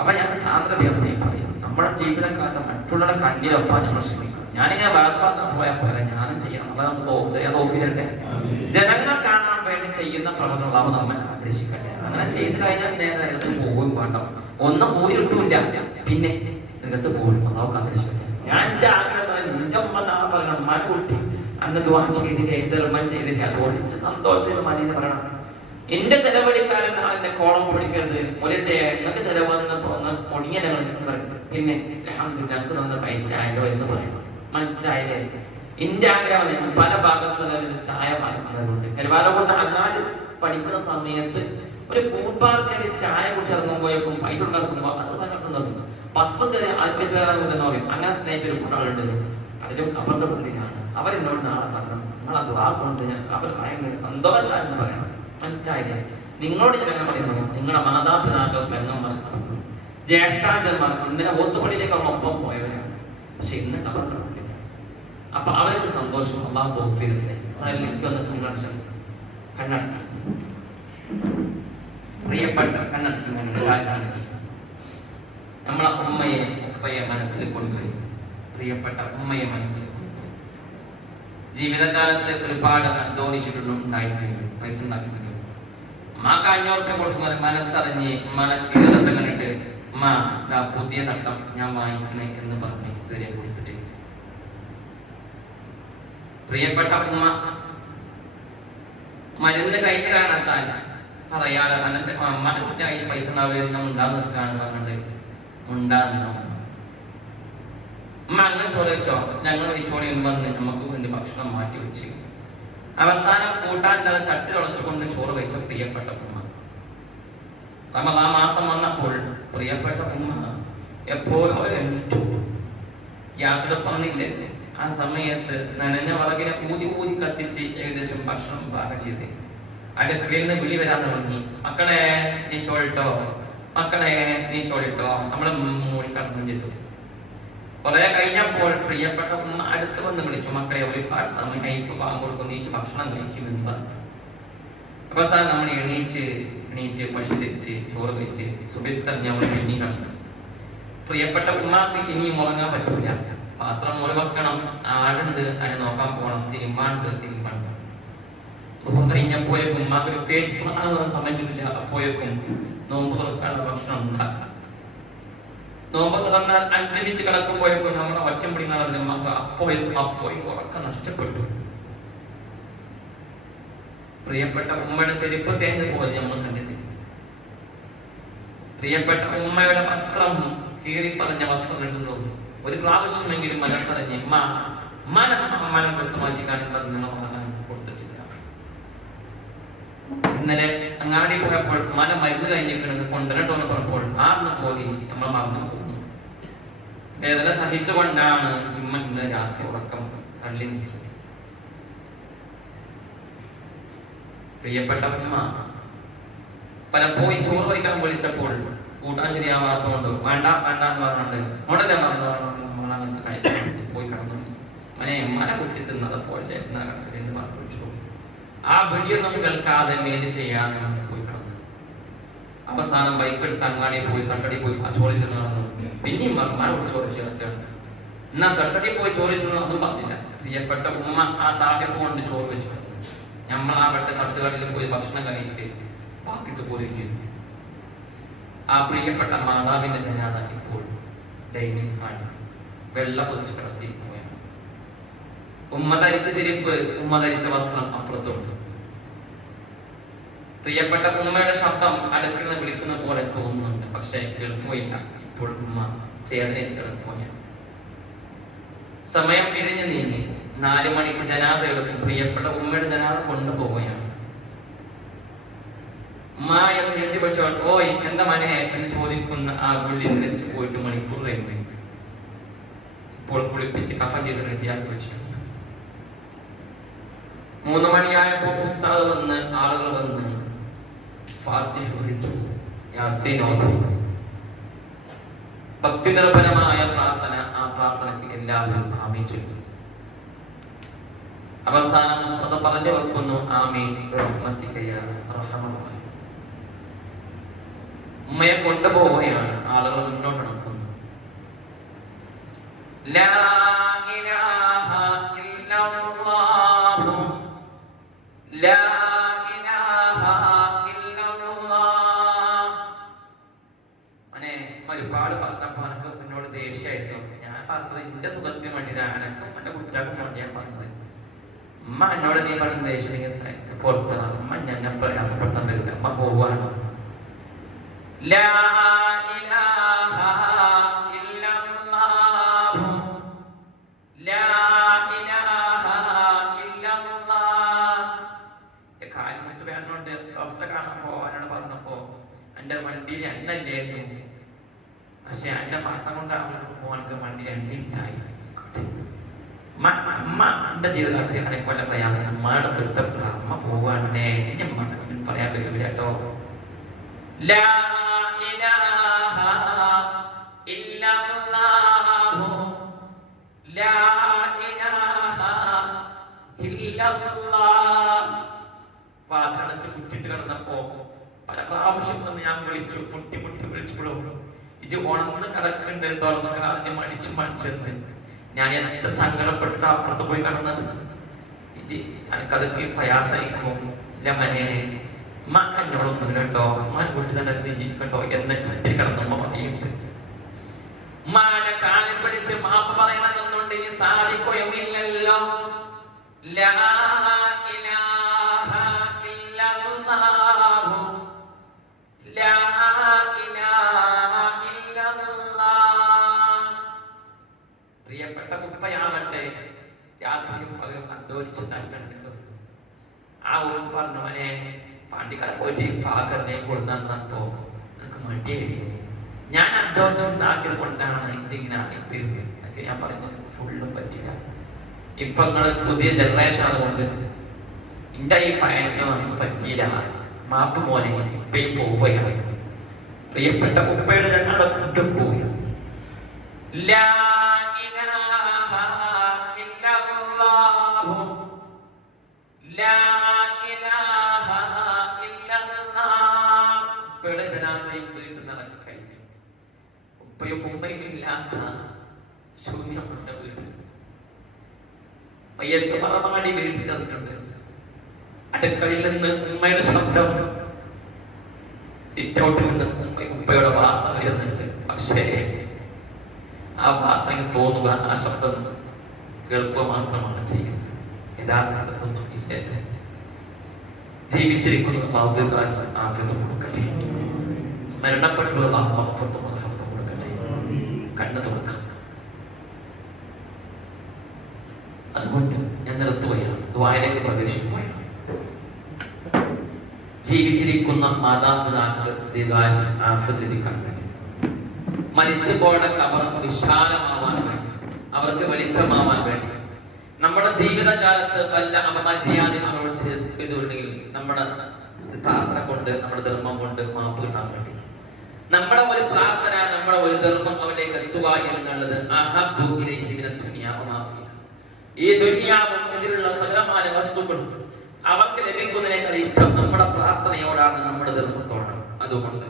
അപ്പൊ ഞാൻ സാന്ദ്രതയെ പറയും, നമ്മുടെ ജീവിതകാലത്ത് മറ്റുള്ളവരുടെ കണ്ണിലൊപ്പം നമ്മൾ ശ്രമിക്കണം. ഞാനിങ്ങനെ വളർന്നു പോയാൽ പോലെ ഞാനും ചെയ്യണം. അപ്പൊ നമുക്ക് ചെയ്യാൻ തോഫിരട്ടെ. ജനങ്ങൾ കാണാൻ വേണ്ടി ചെയ്യുന്ന പ്രവർത്തനങ്ങളാവും നമ്മൾ ആഗ്രഹിക്കട്ടെ. അങ്ങനെ ചെയ്ത് കഴിഞ്ഞാൽ നേരെ നിരത്ത് പോകും വേണ്ട, ഒന്നും പോയി കിട്ടൂല, പിന്നെ നിരത്ത് പോകും. അതാവും ആഗ്രഹിക്കട്ടെ. ഞാൻ എന്റെ ആഗ്രഹം എന്റെ അമ്മ നാളെ പറയണം, ഉമ്മാ കുട്ടി അന്ന് ദ്വാ ചെയ്തില്ല, ധർമ്മം ചെയ്തില്ല, അതുകൊണ്ട് സന്തോഷം മനിന്ന് പറയണം. എന്റെ ചെലവഴിക്കാരൻ നാളെ എന്റെ കോളം പിടിക്കരുത്, ഒരേ നിങ്ങൾക്ക് ചെലവെന്ന് ഒടിയ പറയും. പിന്നെ ഞങ്ങൾക്ക് തന്ന പൈസ ആയല്ലോ എന്ന് പറയണം. മനസ്സിലായില്ലേ? എന്റെ ആഗ്രഹം പല ഭാഗത്ത് ചായ വാങ്ങിക്കുന്നതുകൊണ്ട് കരുവാരകൊണ്ട് അങ്ങാട് പഠിക്കുന്ന സമയത്ത് ഒരു കൂട്ടാർക്കാര് ചായ കുറിച്ച് ഇറങ്ങുമ്പോഴേക്കും പൈസ ഉണ്ടാക്കുമ്പോ അത് പലർത്തുന്നുണ്ട്. ബസ് പൈസ കയറാൻ പറയും. അങ്ങനെ സ്നേഹിച്ചൊരു കൂട്ടാളുണ്ട്, അതിലും കബറിന്റെ ഉള്ളിലാണ്. അവരെന്നോട് നാളെ പറഞ്ഞു, നിങ്ങളത് ആ കൊണ്ട് ഞാൻ കബർ ഭയങ്കര സന്തോഷമാണെന്ന് പറയണം. മനസ്സിലായില്ലേ? നിങ്ങളോട് ഞാൻ പറയുന്നു, നിങ്ങളുടെ മാതാപിതാക്കൾ, പെങ്ങന്മാർ, ജ്യേഷ്ഠാജന്മാർ ഇന്നലെ ഓത്തുപള്ളിയിലേക്ക് അവർ ഒപ്പം പോയവരാണ്, പക്ഷെ ഇന്ന് കബറിന്റെ ഉള്ളിൽ. അപ്പൊ അവർക്ക് സന്തോഷം അല്ലാഹു തൗഫീഖ് തരട്ടെ. അവരെല്ലാം വന്ന് കണ്ണടക്കി പ്രിയപ്പെട്ട കണ്ണടക്കി നമ്മളെ ഉമ്മയെ ഉപ്പയെ മനസ്സിൽ കൊണ്ടുപോയി. പ്രിയപ്പെട്ട ഉമ്മയെ മനസ്സിൽ കൊണ്ടുപോയി. ജീവിതകാലത്ത് ഒരുപാട് അധ്വാനിച്ചിട്ടുണ്ടായിട്ടുണ്ട്, പൈസ ഉണ്ടാക്കിയിട്ടുണ്ട്. ഉമ്മാക്ക് 500 രൂപ കൊടുക്കുന്നത് മനസ്സറിഞ്ഞ് ഉമ്മാനെ കീഴത്തട്ടം കണ്ടിട്ട് ഉമ്മ പുതിയ തട്ടം ഞാൻ വാങ്ങിക്കണേ എന്ന് പറഞ്ഞ് ഇതുവരെ കൊടുത്തിട്ടില്ല. പ്രിയപ്പെട്ട ഉമ്മ മരുന്ന് കഴിഞ്ഞ് കാണാത്താൽ പറയാതെ എന്നിട്ട് അമ്മയുടെ കുട്ടിയായി പൈസ ഉണ്ടാവുക ഉണ്ടാന്ന് നിൽക്കാന്ന് പറഞ്ഞിട്ട് ഉണ്ടാകുന്ന ഉമ്മ അങ്ങനെ ചോദിച്ചോ, ഞങ്ങൾ വിളിച്ചോളി എന്ന് പറഞ്ഞ് നമുക്ക് വേണ്ടി ഭക്ഷണം മാറ്റി വെച്ച് അവസാനം കൂട്ടാൻ്റെ ചട്ടി തുളച്ചുകൊണ്ട് ചോറ് വെച്ച പ്രിയപ്പെട്ട ഉമ്മ. റമദാൻ മാസം വന്നപ്പോൾ പ്രിയപ്പെട്ട ഉമ്മ എപ്പോഴും എണീറ്റു. ഗ്യാസ് എടുപ്പന്നില്ലേ, ആ സമയത്ത് നനഞ്ഞ വിറകിനെ ഊതി കത്തിച്ച് ഏകദേശം ഭക്ഷണം പാകം ചെയ്ത് അടുക്കളയിൽ നിന്ന് വിളി വരാൻ തുടങ്ങി. മക്കളെ നീ ചോളിട്ടോ, മക്കളെ നീ ചോളിട്ടോ. നമ്മള് മൂടി കടന്നു ചെയ്തു. കുറെ കഴിഞ്ഞപ്പോൾ പ്രിയപ്പെട്ട ഉമ്മ അടുത്ത് വന്ന് വിളിച്ചു, മക്കളെ ഒരുപാട് സമയമായി, ഇപ്പൊ പാകം കൊടുക്കും, നീച്ച് ഭക്ഷണം കഴിക്കുമെന്ന് പറഞ്ഞു. അപ്പൊ സാർ നമ്മൾ എണീറ്റ് പള്ളി തെച്ച് ചോറ് വെച്ച് സുബിസ്കറിഞ്ഞ് നമ്മൾ എണ്ണി കണ്ടു. പ്രിയപ്പെട്ട ഉമ്മാക്ക് ഇനിയും ഉറങ്ങാൻ പറ്റൂല, പാത്രം മൂല വെക്കണം, ആടുണ്ട് അതിനെ നോക്കാൻ പോകണം, തിരുമ്പാണ്ട്. കഴിഞ്ഞപ്പോഴേക്കും ഉമ്മാക്ക് ഒരു പേജ് സമയം കിട്ടില്ല. അപ്പോഴേക്കും നോമ്പ് തുറക്കാനുള്ള ഭക്ഷണം ഉണ്ടാക്കാം. നോമ്പ് തുറന്നാൽ 5 മിനിറ്റ് കിടക്കുമ്പോഴേക്കും നമ്മുടെ വച്ചം പിടിക്കാനുള്ള നമുക്ക് അപ്പോഴേക്കും ഉറക്കം നഷ്ടപ്പെട്ടു. പ്രിയപ്പെട്ട ഉമ്മയുടെ ചെരുപ്പ് തേഞ്ഞ പോലെ നമ്മൾ കണ്ടിട്ട്, പ്രിയപ്പെട്ട ഉമ്മയുടെ വസ്ത്രം കീറി പറഞ്ഞ വസ്ത്രം ഇടുന്നു. ഒരു പ്രാവശ്യമെങ്കിലും മനസ്സറിഞ്ഞ് മനം മാറ്റി കാണുമ്പോൾ കൊടുത്തിട്ടില്ല. ഇന്നലെ അങ്ങാടി പോയപ്പോൾ മന മരുന്ന് കഴിഞ്ഞിട്ട് കൊണ്ടുവരട്ടോ എന്ന് പറഞ്ഞപ്പോൾ ആർന്ന് പോയി നമ്മൾ മറന്നു പോകുന്നു. വേദന സഹിച്ചുകൊണ്ടാണ് ഇമ്മ ഇന്ന് രാത്രി ഉറക്കം തള്ളി നിൽക്കുന്നത്. പ്രിയപ്പെട്ട ഉമ്മ പലപ്പോഴും ചോറ് വയ്ക്കാൻ വിളിച്ചപ്പോൾ കൂട്ടാൻ ശരിയാവാത്തോണ്ട് വേണ്ട എന്ന് പറഞ്ഞുകൊണ്ട് ഉടനെ നമ്മളങ്ങനത്തെ കാര്യം പോയി കിടന്നു. മന കുട്ടി തിന്നത് പോലെ എന്ന് പറഞ്ഞു. ആ വീഡിയോ നമ്മൾ കേൾക്കാതെ മേല് ചെയ്യാതെ പോയി കിടന്നു. അവസാനം ബൈക്കെടുത്ത് അങ്ങാടി പോയി തട്ടടി പോയി ചോദിച്ചെന്ന് പറഞ്ഞു. പിന്നെയും മന ചോദിച്ചു എന്നാ തട്ടടി പോയി ചോദിച്ചെന്ന് ഒന്നും പറഞ്ഞില്ല. പ്രിയപ്പെട്ട ഉമ്മ ആ താഴെ കൊണ്ട് ചോറ് വെച്ചു. നമ്മൾ ആ തട്ടുകടയിൽ പോയി ഭക്ഷണം കഴിച്ച് പാക്കിട്ട് പോലും ചെയ്തു. ആ പ്രിയപ്പെട്ട മാതാവിന്റെ ജനാദ ഇപ്പോൾ ഡൈനിങ് ഹാളിൽ വെള്ള പൊതിച്ച് കിടത്തിയിരിക്കുകയാണ്. ഉമ്മ ധരിച്ച ചെരുപ്പ്, ഉമ്മ ധരിച്ച വസ്ത്രം അപ്പുറത്തുണ്ട്. പ്രിയപ്പെട്ട ഉമ്മയുടെ ശബ്ദം അടുക്കള വിളിക്കുന്ന പോലെ തോന്നുന്നുണ്ട്, പക്ഷെ കേൾക്കുകയില്ല. ഇപ്പോൾ ഉമ്മ ചേർന്നേറ്റ് കിടക്കുകയാണ്. സമയം ഇഴഞ്ഞു നീങ്ങി. 4 മണിക്ക് ജനാസ എടുക്കും. പ്രിയപ്പെട്ട ഉമ്മയുടെ ജനാസ കൊണ്ടുപോവുകയാണ്. ഉമ്മ എന്ന് നീട്ടി പഠിച്ചോൾ ഓയ് എന്താ മനെ എന്ന് ചോദിക്കുന്ന ആ പുള്ളി നിലച്ചു പോയിട്ട് മണിക്കൂർ കഴിഞ്ഞു. ഇപ്പോൾ കുളിപ്പിച്ച് കഫൻ ചെയ്ത് റെഡിയാക്കി വെച്ചിട്ടുണ്ട്. 3 മണിയായപ്പോ ഉസ്താദ് വന്ന്, ആളുകൾ വന്ന് ഫാത്തിഹ വിളിച്ചു, യാസീൻ ഓതി. ഭക്തി നിർഭരമായ പ്രാർത്ഥന. ആ പ്രാർത്ഥനയ്ക്ക് എല്ലാവരും ആമീൻ ചൊല്ലി. അവസാനം ഉസ്താദ് പറഞ്ഞു വെക്കുന്നു, ആമീൻ റഹ്മതിക യാ അർഹമർ റഹീം. ഉമ്മയെ കൊണ്ടുപോവുകയാണ്. ആളുകൾ മുന്നോട്ട് നടക്കുന്നു. ലാ ഇലാഹ ഇല്ലല്ലാഹു ലാ ഇലാഹ ഇല്ലല്ലാഹ്. അനെ ഒരുപാട് പറഞ്ഞപ്പോൾ എനിക്ക് എന്നോട് ദേഷ്യമായിരുന്നു. ഞാൻ പറഞ്ഞത് എന്റെ സുഖത്തിന് വേണ്ടിയിട്ടാണ്, എനക്കും എന്റെ കുട്ടികൾക്കും വേണ്ടി ഞാൻ പറഞ്ഞത്. അമ്മ എന്നോട് നീ പറഞ്ഞ ദേഷ്യം പുറത്ത് അമ്മ ഞാൻ പ്രയാസപ്പെടുത്താൻ തരില്ല. അമ്മ പോവുകയാണ്. ലാ ഇലാഹ ഇല്ലല്ലാഹു ലാ ഇലാഹ ഇല്ലല്ലാഹ്. കാൽമുട്ട് വേദനയുണ്ട്. ഡോക്ടറെ കാണാൻ പോവാനോട് പറഞ്ഞപ്പോ എന്റെ വണ്ടിയിൽ എണ്ണല്ലായിരുന്നു. പക്ഷെ എന്റെ പാട്ടം കൊണ്ട് പോകാൻ വണ്ടി എണ്ണയിട്ടായി. അമ്മ എന്റെ ജീവിതത്തിൽ എനിക്ക് വല്ല പ്രയാസം അമ്മയുടെ പൊരുത്തപ്പെട്ട അമ്മ പോവാണേ. പറയാൻ പറ്റില്ല കേട്ടോ. ലാ ഇലാഹ ഇല്ലല്ലാഹു ലാ ഇലാഹ ഇല്ലല്ലാഹ്. വാതിലടച്ച് കുറ്റിട്ട് കിടന്നപ്പോ പല പ്രാവശ്യം ഞാൻ വിളിച്ചു, മുട്ടി വിളിച്ചപ്പോഴും ഇത് ഉണർന്ന് കിടക്കുന്നുണ്ട്. തുറന്ന് കാറിച്ച് മടിച്ചെന്ന് ഞാൻ എത്ര സങ്കടപ്പെട്ടിട്ട് അപ്പുറത്ത് പോയി കിടന്നത്. എനിക്കതൊക്കെ പ്രയാസമായിരിക്കും. ഇല്ല മനെ ഉമ്മ കഞ്ഞോളൊന്നും കേട്ടോ, ഉമ്മാൻ കുട്ടി തന്നെ ജീവിക്കട്ടോ എന്ന് കട്ടി കിടന്നമ്മ പറയുന്നുണ്ട്. ഉമ്മാനെ കാലിൽ പിടിച്ച് മാപ്പ് പറയണമെന്നുണ്ട്. ഇനി സാധിക്കുകയില്ലല്ലോ. ലാ ഇലാഹ ഇല്ലല്ലാഹു ലാ ഇലാഹ ഇല്ലല്ലാഹ്. പ്രിയപ്പെട്ട ഉപ്പയാവട്ടെ രാത്രിയും പകലും അധ്വാനിച്ച് നൽകണം. ആ ഉറപ്പ് പറഞ്ഞു, മോനെ പാണ്ടിക്കാട് പോയിട്ട് പാകറിനെ കൊണ്ടുവന്നപ്പോ എനിക്ക് മടിയായിരുന്നു. ഞാൻ അധ്വാനിച്ചുണ്ടാക്കിയത് കൊണ്ടാണ് ഇങ്ങനെ ആയിത്തീർന്നത്. അതൊക്കെ ഞാൻ പറയുന്നത് ഫുള്ളും പറ്റില്ല. ഇപ്പൊ നിങ്ങള് പുതിയ ജനറേഷൻ അതുകൊണ്ട് എന്റെ ഈ പയറ്റിന് പറ്റിയില്ല. മാപ്പ് മോനെ ഇപ്പയും പോവുകയാണ്. പ്രിയപ്പെട്ട ഉപ്പയുടെ ഞങ്ങളുടെ കൊണ്ടുപോവുകയാണ്. ലാ ഇലാഹ ഇല്ലല്ലാഹു ലാ ഇലാഹ ഇല്ലല്ലാഹ്. ഉപ്പയുടെ ജനാസയും വീട്ടിൽ നടക്കി കഴിഞ്ഞു. ഉപ്പയും ഉമ്മയും ഇല്ലാത്ത ശൂന്യമായ വീട്. മയ്യത്ത് മറമാടി വീട്ടിൽ ചെന്നിട്ടുണ്ട്. അടുക്കളയിൽ നിന്ന് ഉമ്മയുടെ ശബ്ദം, സിറ്റൗട്ടിൽ നിന്ന് ഉപ്പയുടെ വാസ വരുന്നുണ്ട്. പക്ഷേ ആ വാസന തോന്നുക, ആ ശബ്ദം കേൾക്കുക മാത്രമാണ് ചെയ്യുന്നത്. യഥാർത്ഥത്തൊന്നും ഇല്ല. ജീവിച്ചിരിക്കുന്ന ആഫ്യത്വം കൊടുക്കട്ടെ, മരണപ്പെട്ടുള്ള ആഫ്യത്വം കൊടുക്കട്ടെ. കണ്ണു തുറക്കാം. അതുകൊണ്ട് ഞാൻ നിർത്തുകയാണ്, ദ്വാരയിലേക്ക് പ്രവേശിക്കുകയാണ്. ജീവിച്ചിരിക്കുന്ന മാതാപിതാക്കൾ ദീർഘായുസ്സും ആഫിയത്തും ലഭിക്കാൻ വേണ്ടി, മരിച്ചപ്പോഴുടെ കബർ വിശാലമാവാൻ വേണ്ടി, അവർക്ക് വെളിച്ചമാവാൻ വേണ്ടി, നമ്മുടെ ജീവിതകാലത്ത് വല്ല അപമര്യാദയും അവരോട് ചെയ്തിട്ടുണ്ടെങ്കിൽ നമ്മുടെ പ്രാർത്ഥന കൊണ്ട്, നമ്മുടെ ധർമ്മം കൊണ്ട് മാപ്പ് കിട്ടാൻ വേണ്ടി, നമ്മുടെ ഒരു പ്രാർത്ഥന, നമ്മുടെ ഒരു ധർമ്മം അവരിലേക്ക് എത്തുക എന്നുള്ളത് അഹബ്ബു ഇലൈഹി മിനദ് ദുനിയാ വമാ ഫിഹാ. ഈ ദുനിയാവും ഇതിലുള്ള സകലമായ വസ്തുക്കളും അവർക്ക് ലഭിക്കുന്നതിനേക്കാൾ ഇഷ്ടം നമ്മുടെ പ്രാർത്ഥനയോടാണ്, നമ്മുടെ ധർമ്മത്തോടാണ്. അതുകൊണ്ട്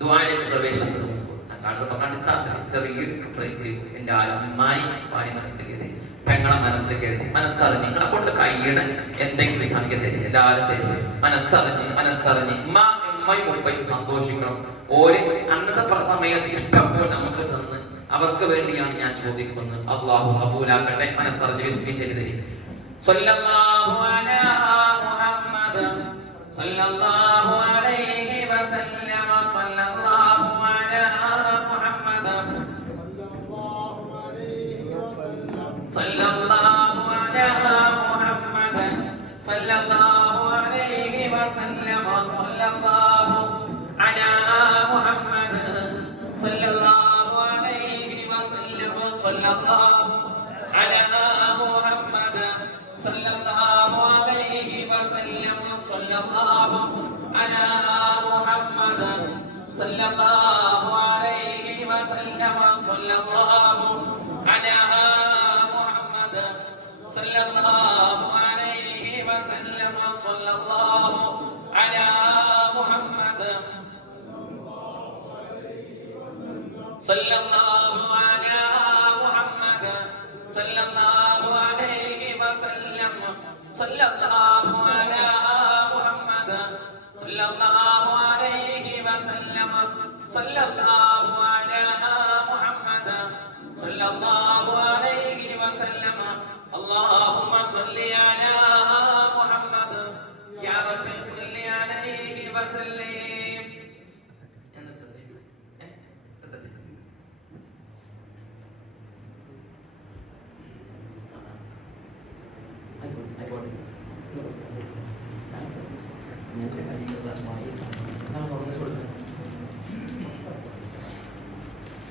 ദുആയിലേക്ക് പ്രവേശിക്കുന്നത് മുമ്പ് സംഘാടകരുടെ ചെറിയ എല്ലാവരും നന്നായി പാടി മനസ്സിലാക്കിയത്, പെങ്ങളെ മനസ്സിലാക്കരുത്, മനസ്സറിഞ്ഞ് നിങ്ങളെ കൊണ്ട് കൈയുടെ എന്തെങ്കിലും സംഖ്യ തരും, എല്ലാവരും തരും. മനസ്സറിഞ്ഞ് അമ്മയും ഉപ്പയും സന്തോഷിക്കണം. ഓര് അന്നത്തെ സമയത്ത് ഇഷ്ടം പോലെ നമുക്ക് തന്ന് അവർക്ക് വേണ്ടിയാണ് ഞാൻ ചോദിക്കുന്നത്. അള്ളാഹു കബൂലാക്കട്ടെ. മനസ്സറിഞ്ഞ് വിസ്മിച്ചത് തരും. സ്വല്ലല്ലാഹു അലാ മുഹമ്മദ് സ്വല്ലല്ലാഹു അലൈഹി വസല്ലം സ്വല്ലല്ലാഹു അലാ മുഹമ്മദ് സ്വല്ലല്ലാഹു അലാ മുഹമ്മദ് സ്വല്ലല്ലാഹു അലൈഹി വസല്ലം സ്വല്ലല്ലാഹു അലാ മുഹമ്മദ് സ്വല്ലല്ലാഹു അലൈഹി വസല്ലം സ്വല്ലല്ലാഹു അലാ മുഹമ്മദ് സ്വല്ലല്ലാഹു അലൈഹി വസല്ലം സ്വല്ലല്ലാഹു അലാ മുഹമ്മദ് സ്വല്ലല്ലാഹു അലൈഹി വസല്ലം സ്വല്ലല്ലാഹു അലാ മുഹമ്മദ് സ്വല്ലല്ലാഹു അലൈഹി വസല്ലം സ്വല്ലല്ലാഹു അലാ മുഹമ്മദ് സ്വല്ലല്ലാഹു അലാ മുഹമ്മദ് സ്വല്ലല്ലാഹു അലൈഹി വസല്ലം സ്വല്ലല്ലാഹു അലാ മുഹമ്മദ് സ്വല്ലല്ലാഹു അലൈഹി വസല്ലം സ്വല്ലല്ലാഹു അലാ മുഹമ്മദ് സ്വല്ലല്ലാഹു അലൈഹി വസല്ലം അല്ലാഹുമ്മ സ്വല്ലി അലാ മുഹമ്മദ് യാ റബ്ബി സ്വല്ലി അലൈഹി വസല്ലം.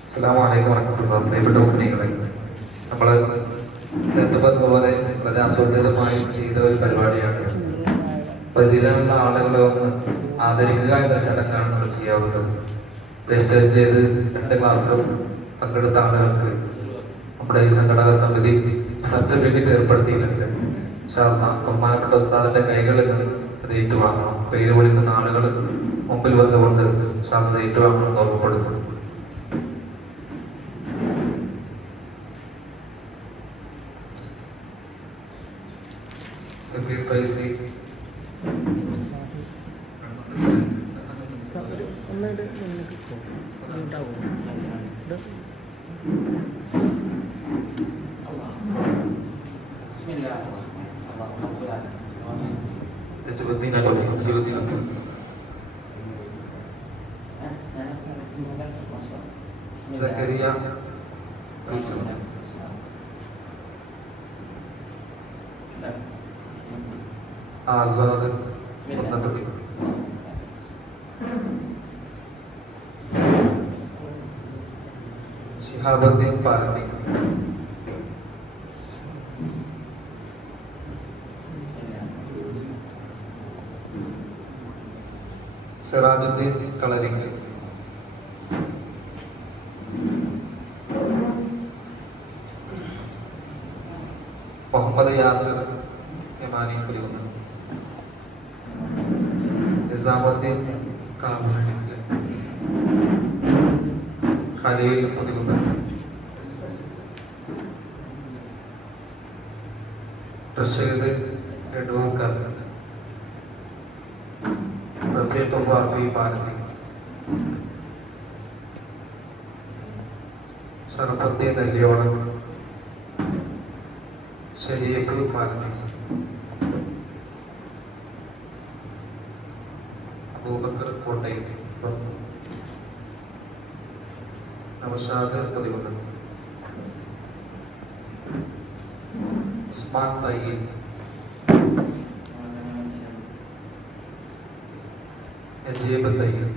അസ്സലാമു അലൈക്കും വറഹ്മത്തുള്ളാഹി. പ്രിയപ്പെട്ട കുട്ടികളെ, നമ്മൾ നേരത്തെ പറഞ്ഞതുപോലെ വളരെ ആസ്വാദ്യതമായി ചെയ്ത ഒരു പരിപാടിയാണ്. അപ്പൊ ഇതിലുള്ള ആളുകളെ ഒന്ന് ആദരിക്കുക എന്ന ചടങ്ങാണ് നമ്മൾ ചെയ്യാവുന്നത്. രജിസ്റ്റർ ചെയ്ത് 2 ക്ലാസ്സിലും പങ്കെടുത്ത ആളുകൾക്ക് നമ്മുടെ ഈ സംഘടക സമിതി സർട്ടിഫിക്കറ്റ് ഏർപ്പെടുത്തിയിട്ടുണ്ട്. ബഹുമാനപ്പെട്ട ഉസ്താദിന്റെ കൈകളിൽ നിന്ന് അത് ഏറ്റുവാങ്ങണം. പേര് വിളിക്കുന്ന ആളുകൾ മുമ്പിൽ വന്നുകൊണ്ട് ഉസ്താദ് ഏറ്റുവാങ്ങണം ഓർമ്മപ്പെടുത്തുന്നു. സക്കീർ ഫൈസി, സക്കരിയ, ആസാദ്, മുന്നത്തുടി, ശിഹാബുദ്ദീൻ പാലത്തി, സിറാജുദ്ദീൻ കളരിക്കൽ, മുഹമ്മദ് യാസിർ യമാനി പുലികുന്ന്, നിസാമുദ്ദീൻ കാബൂളിക്കൽ, ഖലീൽ പുലികുന്ന്, റഷീദ് എടൂർക്കർ, റഫീഖ് വാഫി പാലത്തി, ഷറഫുദ്ദീൻ നെല്ലിയോളം, ഷരീഫ് പാലത്തി, അബൂബക്കർ കോട്ടയിൽ, നൗഷാദ് പതികുന്ന്, ഉസ്മാൻ തയ്യിൽ, നജീബ് തയ്യിൽ,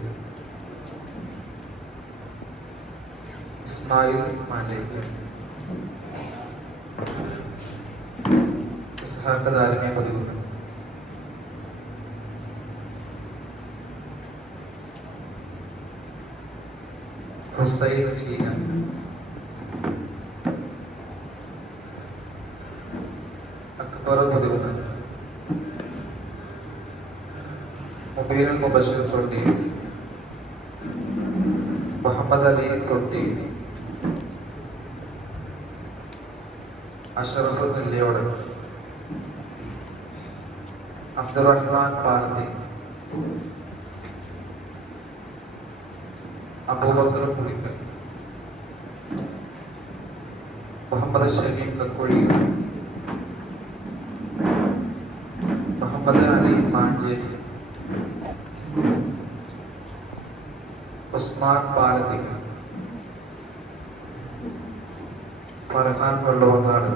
ഇസ്മായിൽ മാലേക്ക്, ഇസ്ഹാഖ് ദാരിമി പതികുന്ന്, ഹുസൈൻ ചീന, അക്ബർ പതികുന്ന്, മുബീനുൽ മുബശ്ശിർ തൊട്ടി, മുഹമ്മദ് അലി തൊട്ടി, അഷ്റഫ് നെല്ലിയോട്, അബ്ദുറഹ്മാൻ പാലത്തി, അബൂബക്കർ പുളിക്കൽ, മുഹമ്മദ് ഷമീം കക്കുഴി, മുഹമ്മദ് അലി മാഞ്ചേരി, ഉസ്മാൻ പാലത്തിങ്ങൽ, ഫർഹാൻ വെള്ളവങ്ങാട്,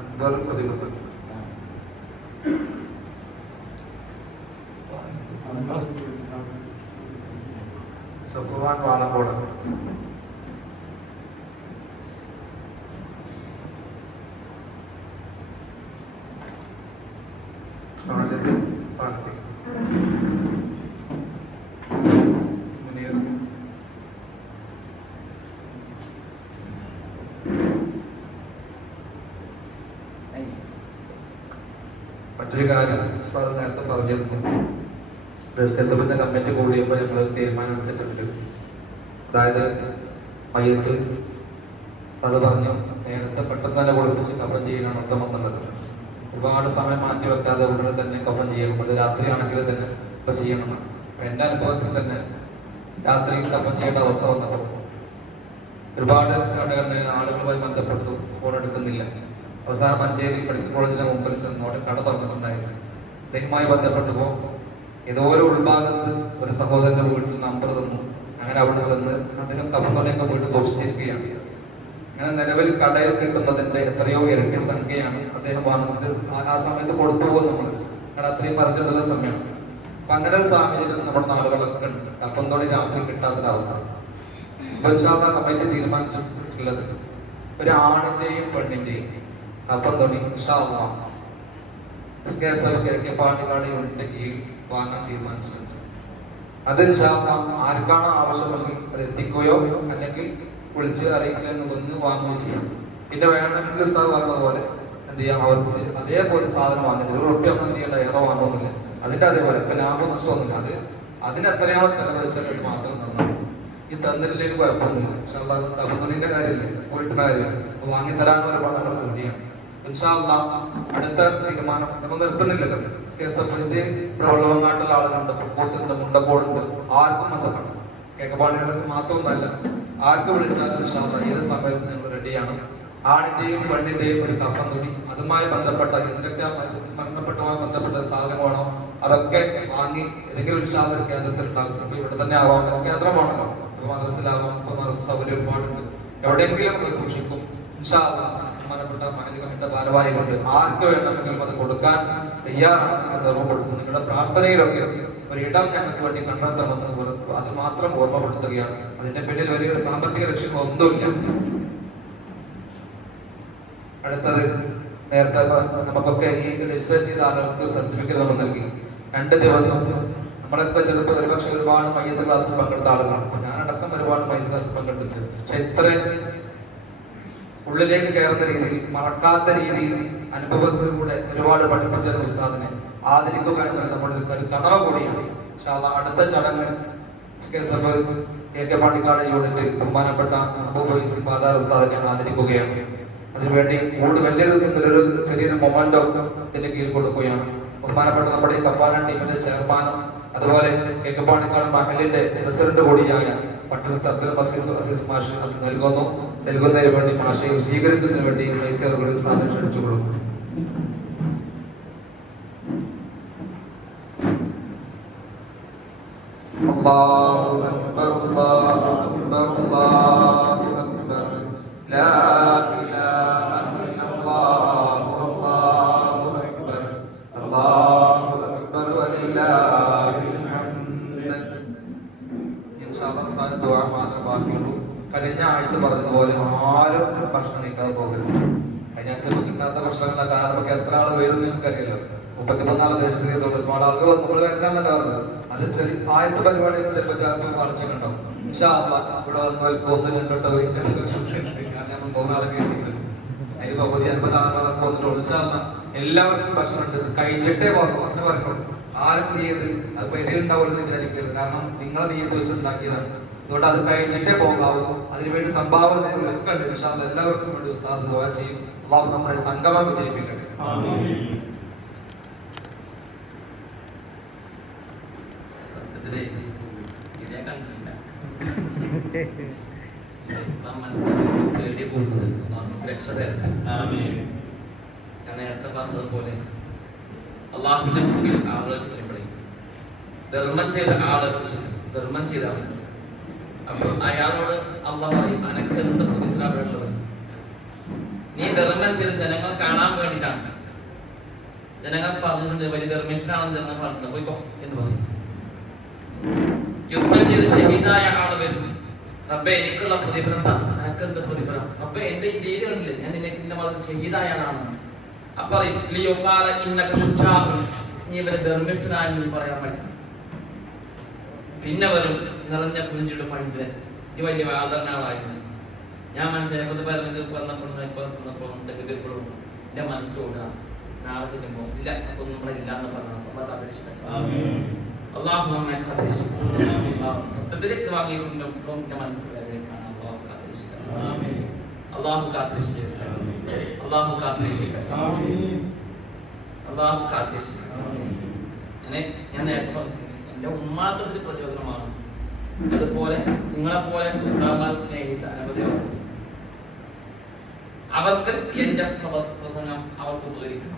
അൻവർ പുതികുന്നൽ, സഫ്വാൻ വാളങ്കോട്, ഖാലിദ് പാലത്തിങ്ങൽ, മുനീർ, മറ്റൊരു കാര്യം ഉസ്താദ് നേരത്തെ പറഞ്ഞിരുന്നു, ഡിസ്കസബിന്റെ കമ്മിറ്റി കൂടിയപ്പോൾ ഞങ്ങൾ തീരുമാനം എടുത്തിട്ടുണ്ട്. അതായത് മയ്യത്ത് ഉസ്താദ് പറഞ്ഞു നേരത്തെ പെട്ടെന്ന് തന്നെ കുളിപ്പിച്ച് കഫൻ ചെയ്യാനാണ് ഉത്തമം എന്നുള്ളത്. ഒരുപാട് സമയം മാറ്റി വെക്കാതെ ഉടനെ തന്നെ കഫൻ ചെയ്യണം. അത് രാത്രിയാണെങ്കിൽ തന്നെ ഇപ്പൊ ചെയ്യണം. എൻ്റെ അനുഭവത്തിൽ തന്നെ രാത്രി കഫൻ ചെയ്യേണ്ട അവസ്ഥ വന്നപ്പോൾ ഒരുപാട് ആളുകളുമായി ബന്ധപ്പെട്ടു, ഫോൺ എടുക്കുന്നില്ല. അവസാനം മഞ്ചേരി മെഡിക്കൽ കോളേജിന്റെ മുമ്പിൽ ചെന്ന് അവിടെ കട തുറന്നിട്ടുണ്ടായിരുന്നു. അദ്ദേഹവുമായി ബന്ധപ്പെട്ടപ്പോൾ ഏതോ ഒരു ഉൾഭാഗത്ത് ഒരു സഹോദരന്റെ വീട്ടിൽ നമ്പർ തന്നു. അങ്ങനെ അവിടെ ചെന്ന് അദ്ദേഹം കഫനൊക്കെ വീട്ടിൽ സൂക്ഷിച്ചിരിക്കുകയാണ്. അങ്ങനെ നിലവിൽ കടയിൽ കിട്ടുന്നതിന്റെ എത്രയോ ഇരട്ടി സംഖ്യയാണ് അദ്ദേഹം വാങ്ങുന്നത്. ആ സമയത്ത് കൊടുത്തു പോകും നമ്മൾ, കാരണം അത്രയും മറിച്ചിട്ടുള്ള സമയമാണ്. അപ്പൊ അങ്ങനെ ഒരു സാഹചര്യം നമ്മുടെ നാടുകളൊക്കെ ഉണ്ട്. കഫൻ രാത്രി കിട്ടാത്തൊരവസ്ഥ. കമ്മിറ്റി തീരുമാനിച്ചിട്ടുള്ളത് ഒരു ആണിന്റെയും പെണ്ണിന്റെയും കഫൻ പാണ്ടിക്കാട് യൂണിറ്റിന്റെ കീഴിൽ വാങ്ങാൻ തീരുമാനിച്ചിട്ടുണ്ട്. അത് ആർക്കാണ് ആവശ്യമെങ്കിൽ അത് എത്തിക്കുകയോ അല്ലെങ്കിൽ വിളിച്ച് അറിയിക്കുക എന്ന് വന്ന് വാങ്ങുകയോ ചെയ്യാം. പിന്നെ വേണമെങ്കിൽ ഉസ്താദ് പറഞ്ഞ പോലെ എന്ത് ചെയ്യാം, അവർക്ക് അതേപോലെ സാധനം വാങ്ങുന്നത് ഒരു റൊട്ടി നമ്മൾ എന്ത് ചെയ്യേണ്ട, ഏറെ വാങ്ങുന്നില്ല. അതിന്റെ അതേപോലെ ലാഭം നഷ്ടമൊന്നുമില്ല. അതിന് എത്രയാണോ ചെലവഴിച്ചാൽ മാത്രം നന്നാവും. ഈ തന്നിട്ടില്ലെങ്കിൽ കുഴപ്പമൊന്നുമില്ല. പക്ഷെ അത് കഫനിന്റെ കാര്യമില്ല, പോയിട്ടുള്ള കാര്യമില്ല. വാങ്ങി തരാൻ ഒരുപാട് ആളുകൾ റെഡിയാണ്. അടുത്ത തീരുമാനം നമ്മൾ നിർത്തുന്നില്ലല്ലോ. ഇവിടെ വെള്ളവങ്ങാട്ടുള്ള ആളുകളുണ്ട്, പുറത്തുണ്ട്, മുണ്ടക്കോടുണ്ട്. ആർക്കും ബന്ധപ്പെടാം. കേക്കപ്പാടികൾക്ക് മാത്രമൊന്നുമല്ല, ആർക്ക് വിളിച്ചാലും ഏത് സമയത്ത് ഞങ്ങൾ റെഡിയാണ്. ആണിന്റെയും പെണ്ണിന്റെയും ഒരു കഫൻ തുണി, അതുമായി ബന്ധപ്പെട്ട എന്തൊക്കെ മരണപ്പെട്ടുമായി ബന്ധപ്പെട്ട സാധനമാണോ അതൊക്കെ വാങ്ങി ഏതെങ്കിലും ഒരു കേന്ദ്രത്തിൽ ഉണ്ടാകും. ഇവിടെ തന്നെ ആവാം, കേന്ദ്രമാണല്ലോ. മദ്രസിലാവാം, ഇപ്പൊ മദ്രസ സൗകര്യം ഒരുപാടുണ്ട്. എവിടെയെങ്കിലും അത് സൂക്ഷിക്കും. ബഹുമാനപ്പെട്ട മഹല്ല് കമ്മിറ്റിയുടെ ഭാരവാഹികളുണ്ട്, ആർക്ക് വേണമെങ്കിലും അത് കൊടുക്കാൻ തയ്യാറാണ് എന്ന് ഓർമ്മപ്പെടുത്തും. നിങ്ങളുടെ പ്രാർത്ഥനയിലൊക്കെ ഒരിടം ഞങ്ങൾക്ക് വേണ്ടി കണ്ടെത്തണമെന്ന് അത് മാത്രം ഓർമ്മപ്പെടുത്തുകയാണ്. അതിന്റെ പിന്നിൽ വലിയൊരു സാമ്പത്തിക ലക്ഷ്യങ്ങളൊന്നുമില്ല. അടുത്തത് നേരത്തെ നമുക്കൊക്കെ ഈ രജിസ്റ്റർ ചെയ്ത ആളുകൾക്ക് സർട്ടിഫിക്കറ്റ് നമ്മൾ നൽകി. 2 ദിവസം നമ്മളൊക്കെ ചിലപ്പോൾ ഒരുപക്ഷെ ഒരുപാട് മയ്യത്ത് ക്ലാസ്സിൽ പങ്കെടുത്ത ആളുകളാണ്. അപ്പൊ ഞാനടക്കം ഒരുപാട് മയ്യത്ത് ക്ലാസ്സിൽ പങ്കെടുത്തിട്ടുണ്ട്. പക്ഷെ ഇത്ര ഉള്ളിലേക്ക് കയറുന്ന രീതിയിൽ, മറക്കാത്ത രീതിയിൽ അനുഭവത്തിലൂടെ ഒരുപാട് പഠിപ്പിച്ച ഉസ്താദിനെ ആദരിക്കുക എന്നത് നമ്മുടെ ഒരു കടമ കൂടിയാണ്. അടുത്ത ചടങ്ങ് AK പാണ്ടിക്കാട് യൂണിറ്റ് ബഹുമാനപ്പെട്ട അബൂബക്കർ ഫാദർ ഉസ്താദിനെ ആദരിക്കുകയാണ്. അതിനുവേണ്ടി വലിയൊരു ചെറിയൊരു മൊമെന്റോ ഇതിന്റെ കീഴിൽ കൊടുക്കുകയാണ്. ബഹുമാനപ്പെട്ട നമ്മുടെ ഈ കപ്പാന ടീമിന്റെ ചെയർമാനും അതുപോലെ AK പാണ്ടിക്കാട് മഹലിന്റെ പ്രസിഡന്റ് കൂടിയായ പട്ടണത്ത് അബ്ദുൽ അസീസ് മാഷ് അത് നൽകുന്നതിന് വേണ്ടി മാഷയും സ്വീകരിക്കുന്നതിന് വേണ്ടി പൈസ സാധനം ക്ഷണിച്ചു കൊടുക്കും. അല്ലാഹു അക്ബർ, അല്ലാഹു അക്ബർ, അല്ലാഹു അക്ബർ, ലാ ഇലാഹ ഇല്ലല്ലാഹു, അല്ലാഹു അക്ബർ, അല്ലാഹു അക്ബർ വലില്ലാഹിൽ ഹംദ്. ഇൻഷാ അല്ലാഹ് ദുആ മാത്രമേ ബാക്കിയുള്ളൂ. കഴിഞ്ഞ ആഴ്ച പറഞ്ഞതുപോലെ ആരും ഭക്ഷണം കഴിക്കാതെ പോകരുത്. കഴിഞ്ഞ ആഴ്ച കിട്ടാത്ത ഭക്ഷണങ്ങളുടെ കാരണമൊക്കെ എത്ര ആൾ വരും നിങ്ങൾക്കറിയില്ലോ. 33 രജിസ്റ്റർ ചെയ്തോണ്ട് ഒരുപാട് ആളുകൾ നമ്മൾ വരാമെന്നല്ല പറഞ്ഞത്. അത് ചെറിയ ആദ്യത്തെ പരിപാടികൾ ചിലപ്പോൾ വളർച്ചയുണ്ടാവും. ഇവിടെ വന്നവർക്ക് 1-2 കാരണം 100 ആളൊക്കെ എത്തിയിട്ടുണ്ട്. അതിൽ പകുതി 50 വന്നിട്ടുള്ളൂ. എല്ലാവർക്കും ഭക്ഷണം ഉണ്ട്, കഴിച്ചിട്ടേ പോകണം. അങ്ങനെ പറഞ്ഞോളൂ. ആരും നീയത്ത് അത് പെരിയുണ്ടാവുമെന്ന് വിചാരിക്കരുത്. കാരണം നിങ്ങളെ നീയത്ത് വെച്ചുണ്ടാക്കിയതാണ്. അതുകൊണ്ട് അത് കഴിച്ചിട്ടേ പോകാവൂ. അതിനുവേണ്ടി സംഭാവന ഒക്കെ ഉണ്ട്. എല്ലാവർക്കും വേണ്ടി ഉസ്താദ് ദുആ ചെയ്യും. അല്ലാഹു നമ്മുടെ സംഗമം വിജയിപ്പിക്കട്ടെ. പേടി കൂടുന്നത് രക്ഷ തരട്ടെ. ഞാൻ നേരത്തെ പറഞ്ഞതുപോലെ അള്ളാഹുവിന്റെ മുമ്പിൽ ആളുകൾ ചെല്ലുമ്പോഴേ ധർമ്മം ചെയ്ത ആളുകൾ ധർമ്മം ചെയ്ത ആൾ, അപ്പോൾ അയാളോട് അള്ളാഹ് പറയും, അനക്ക് എന്ത് പ്രതിഫലമാണ് ഉള്ളത്? നീ ധർമ്മം ചെയ്ത് ജനങ്ങൾ കാണാൻ വേണ്ടിയിട്ടാണ്. ജനങ്ങൾ പറഞ്ഞിട്ടുണ്ട് വലിയ ധർമ്മിഷ്ഠനാണെന്ന് ജനങ്ങൾ പറഞ്ഞിട്ടുണ്ട്, പോയിക്കോ എന്ന് പറയും. യുദ്ധം ചെയ്ത് ഷഹീദായ ആള് വരും, റബ്ബേ എനിക്കുള്ള പ്രതിഫലം എന്താ? അനക്ക് എന്ത് പ്രതിഫലം? റബ്ബേ എന്റെ ഈ രീതി കണ്ടില്ലേ, ഞാൻ എന്റെ മതത്തിൽ ഷഹീദായ ആളാണ്. അപ്പൊ നീ ഇവരെ ധർമ്മിഷ്ഠനായി നീ പറയാൻ പറ്റും. പിന്നെ വരും നിറഞ്ഞ കുഞ്ചിട്ട് പണ്ഡിതൻ, ഈ വലിയ ആദരണാളായിരുന്നു. ഞാൻ മനസ്സിലാക്കുന്നത് വന്നപ്പോഴും എന്റെ മനസ്സിലോടുക, നാളെ ചെല്ലുമ്പോ ഇല്ല ഒന്നും നമ്മളെ ഇല്ല എന്ന് പറഞ്ഞ അള്ളാഹു നമ്മെ സത്യത്തിലേക്ക് വാങ്ങിയിട്ടുണ്ടോ എന്റെ മനസ്സിലാക്കാൻ അള്ളാഹു കാത്തിരക്ഷിക്കട്ടെ. അള്ളാഹു കാത്തിരക്ഷിക്കട്ടെ. അള്ളാഹു കാത്തിരക്ഷിക്കട്ടെ. ഞാൻ നേരത്തെ പറഞ്ഞു എന്റെ ഉമ്മാത്തൊരു പ്രചോദനമാണ്. അതുപോലെ നിങ്ങളെപ്പോലെ പുസ്തകന്മാരെ സ്നേഹിച്ച അനവധിയാണ്. അവർക്ക് എന്റെ പ്രസംഗം അവർക്ക് ഉപകരിക്കണം.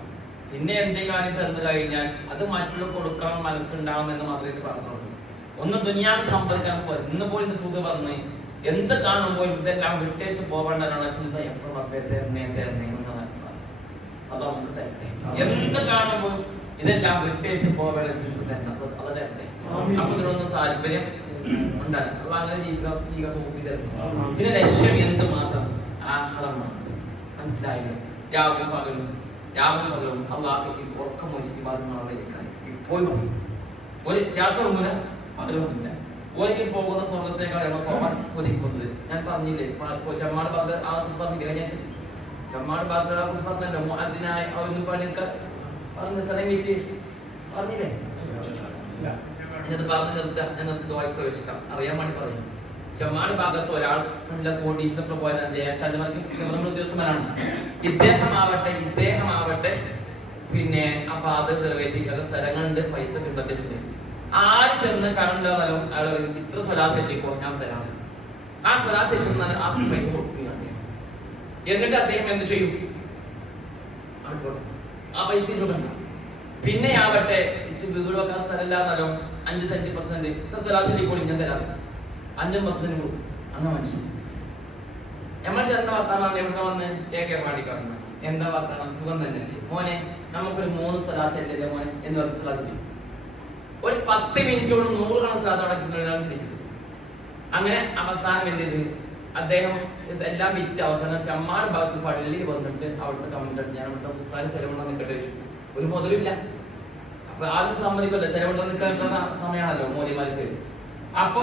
പിന്നെ എന്റെ കാര്യം തന്നു കഴിഞ്ഞാൽ അത് മറ്റുള്ള കൊടുക്കണം മനസ്സുണ്ടാവണം എന്ന് മാത്രമേ പറഞ്ഞുള്ളൂ. ഒന്ന് ദുനിയാവ് സമ്പാദിക്കാൻ പോലും ഇന്ന് പോലും ഇന്ന് സുഖം പറഞ്ഞ് എന്ത് കാണുമ്പോൾ ഇതെല്ലാം വിട്ടേച്ച് പോകേണ്ടതാണ് ചിന്ത. എപ്പോഴും റബ്ബേ തരണേ തരണേ എന്ന് അത് നമുക്ക് തരട്ടെ. എന്ത് കാണുമ്പോൾ ഇതെല്ലാം വിട്ടേച്ച് പോകേണ്ട ചിന്ത തരണം, അത് തരട്ടെ. അപ്പൊ ഇതിനൊന്നും താല്പര്യം ഉണ്ടാകും. അപ്പൊ അങ്ങനെ ഇതിന്റെ ലക്ഷ്യം എന്ത് മാത്രം? ആഖിറം മാത്രം. മനസ്സിലായില്ലേ? രാവും പകലും അള്ളാഹ് ഉറക്കം വെച്ചിട്ട് പറഞ്ഞാൽ ഇപ്പോഴും ഒരു രാത്രി ഒന്നുമില്ല പകലൊന്നുമില്ല. ഓരോ പോകുന്ന സ്വർഗത്തേക്കാണ് പോകാൻ കൊതിക്കുന്നത്. ഞാൻ പറഞ്ഞില്ലേ ചെമ്മാട് ബാഗ് ആ പറഞ്ഞില്ലേ, ഞാൻ ചെമ്മാട് ബാഗ് ആ പറഞ്ഞല്ലോ അതിനായി അവരൊന്നും പണിക്കാർ പറഞ്ഞ സ്ഥലം വീട്ടി പറഞ്ഞില്ലേ? എന്നിട്ട് പറഞ്ഞു നിർത്തുക, എന്നിട്ട് ദുആയിൽ പ്രവേശിക്കാം. അറിയാൻ വേണ്ടി പറയാം. ചെമ്മാട് ഭാഗത്ത് ഒരാൾ നല്ല കോടീശ്വരൊക്കെ പോയ ഗവൺമെന്റ് ഉദ്യോഗസ്ഥനാണ്. ഇദ്ദേഹമാവട്ടെ പിന്നെ അപ്പൊ അത് നിറവേറ്റിക്കാതെ സ്ഥലങ്ങളുണ്ട്, പൈസ കിട്ടത്തിട്ടുണ്ട്. ആര് ചെന്ന് കണ്ടാലും അയാൾ ഇത്ര സ്വലാത്ത് എത്തിക്കോ ഞാൻ തരാം. ആ സ്വലാത്ത് എത്തുന്നാൽ ആ പൈസ കൊടുക്കുകയാണ്. എന്നിട്ട് അദ്ദേഹം എന്ത് ചെയ്യും? ആ പൈസ തിരിച്ചുകൊണ്ട. പിന്നെ ആവട്ടെ വീട് വെക്കാൻ സ്ഥലമില്ലാന്നാലും 5 സെന്റ് 10 സെന്റ് ഇത്ര സ്വലാത്ത് എത്തിക്കോളി ഞാൻ തരാം. 5-10 സെന്റ് കൊടുക്കും. അങ്ങനെ മനുഷ്യൻ നമ്മൾ ചെന്ന വർത്താനാണ്. എവിടെ വന്ന് കേക്കെ പാടിക്കാറുണ്ട്. എന്താ വർത്താനം? സുഖം തന്നെയല്ലേ മോനെ? നമുക്കൊരു 3 സ്വലാത്ത് ചെല്ലല്ലേ മോനെ എന്ന് പറഞ്ഞ സ്വലാത്ത് ചെയ്യും. ഒരു 10 മിനിറ്റോട് 100 കണക്ക് സ്വലാത്ത് അടയ്ക്കുന്നതാണ് ശരിക്കും. അങ്ങനെ അവസാനം എന്ത് ചെയ്ത് അദ്ദേഹം എല്ലാം വിറ്റ് അവസാനം ചെമ്മാട് ഭാഗത്ത് പള്ളിയിൽ വന്നിട്ട് അവിടുത്തെ കമന്റ് ഞാൻ ഇവിടുത്തെ പുസ്തകം ചെലവുണ്ടോ നിൽക്കട്ടെ ചോദിച്ചു. ഒരു മുതലില്ല. അപ്പൊ ആദ്യം സമ്മതിക്കല്ലോ, ചെലവുണ്ടോ നിൽക്കേണ്ട സമയമാണല്ലോ മോലിമാർക്ക്. അപ്പൊ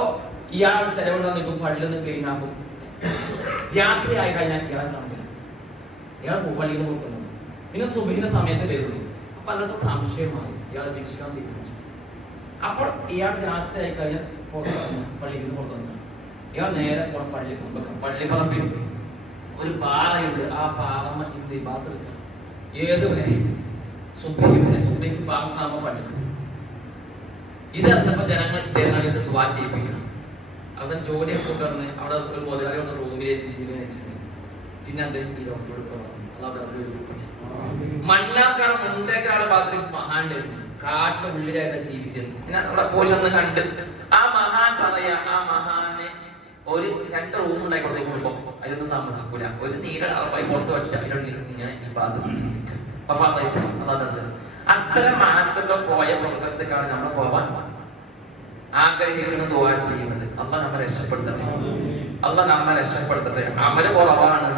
ഇയാൾ ചെലവുണ്ടോ നിൽക്കും, പള്ളിയിൽ നിന്ന് ക്ലീൻ ആക്കും. രാത്രി ആയി കഴിഞ്ഞാൽ ഇയാളെ കാണില്ല. ഇയാൾ പള്ളിയിൽ നിന്ന് കൊടുക്കുന്നു. പിന്നെ സുബഹിന്റെ സമയത്ത് വരുള്ളൂ. അപ്പൊ അല്ലാത്ത സംശയമായി ഇയാൾ രക്ഷിക്കാൻ തീരുമാനിച്ചു. അപ്പോൾ ഇയാൾ രാത്രി ആയി കഴിഞ്ഞാൽ പുറത്തു പള്ളിയിൽ നിന്ന് പുറത്തു. ഇയാൾ നേരെ പള്ളിപ്പറമ്പിൽ ഒരു പാറയുണ്ട്. ആ പാറമ്മ ഇന്ന് ബാത്തെടുക്കാം ഏതുവരെ സുബഹിക്ക് പാറന്നാകുമ്പോ പള്ളിക്കും. ഇതറിഞ്ഞപ്പോ ജനങ്ങൾ ഇദ്ദേഹം അടിച്ച് ദുആ ചെയ്യിപ്പിക്കണം. അവസാനം ജോലിയൊക്കെ പറഞ്ഞ് അവിടെ ഒരു മുതലാളി റൂമിൽ വെച്ചിട്ട് പിന്നെ അദ്ദേഹം ഈ മണ്ണാക്കാട് മുണ്ടേക്കാട് ഭാഗത്തിൽ മഹാണ്ടായിരുന്നു. കാട്ടിന്റെ ഉള്ളിലായിട്ട് ജീവിച്ചത്. അവിടെ പോയി ഒന്ന് കണ്ട് ആ മഹാൻ പറയാ, ആ മഹാനെ ഒരു 2 റൂം ഉണ്ടായിക്കോട്ടെ കുടുംബം, അതിലൊന്നും താമസിക്കൂല. ഒരു നീല അറപ്പായി പുറത്ത് വെച്ചിട്ട് അതിനുള്ളിൽ ഇങ്ങനെ ഈ ഭാഗത്ത് ജീവിക്കുക. അത്തരം മാറ്റങ്ങൾ പോയ സ്വർഗത്തേക്കാണ് നമ്മൾ പോവാൻ ആഗ്രഹിക്കുന്ന ദുആ ചെയ്യുന്നത്. അള്ളാഹ് നമ്മെ രക്ഷപ്പെടുത്തട്ടെ. അള്ളാഹ് നമ്മെ രക്ഷപ്പെടുത്തട്ടെ. അവര് കുറവാണ്,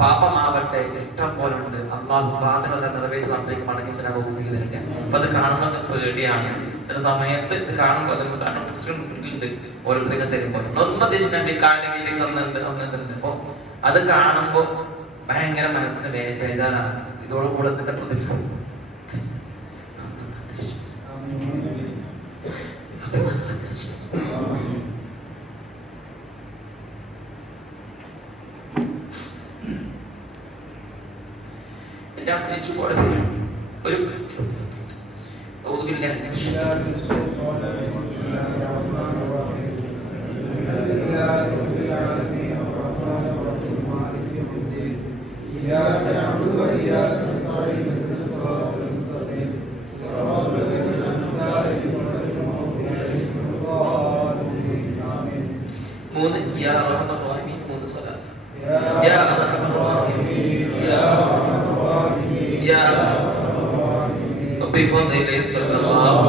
പാപമാവട്ടെ ഇഷ്ടം പോലെ ഉണ്ട്. അള്ളാഹു ബാധകളെ നിറവേറ്റി നമ്മളിലേക്ക് മടങ്ങി ചില തരട്ടെ. അപ്പൊ അത് കാണുമ്പോൾ പേടിയാണ്. ചില സമയത്ത് ഇത് കാണുമ്പോൾ ഉണ്ട് ഓരോരുത്തരും തരുമ്പോൾ ഒന്നദേശിക്കാൻ കാര്യം തന്നിട്ടുണ്ട്. അപ്പൊ അത് കാണുമ്പോ ഭയങ്കര മനസ്സിന് ബേജാറാണ്. ഇതോടുകൂടെ ഇതിന്റെ പ്രതിഫലം എല്ലാം വിളിച്ചുപോലെ ഒരു ഒതുകില്ല. മൂന്ന് യാ റഹ്മാൻ റഹീം മൂന്ന് സ്വലാത്ത് യാ റഹ്മാൻ റഹീം യാ بفضل صلى الله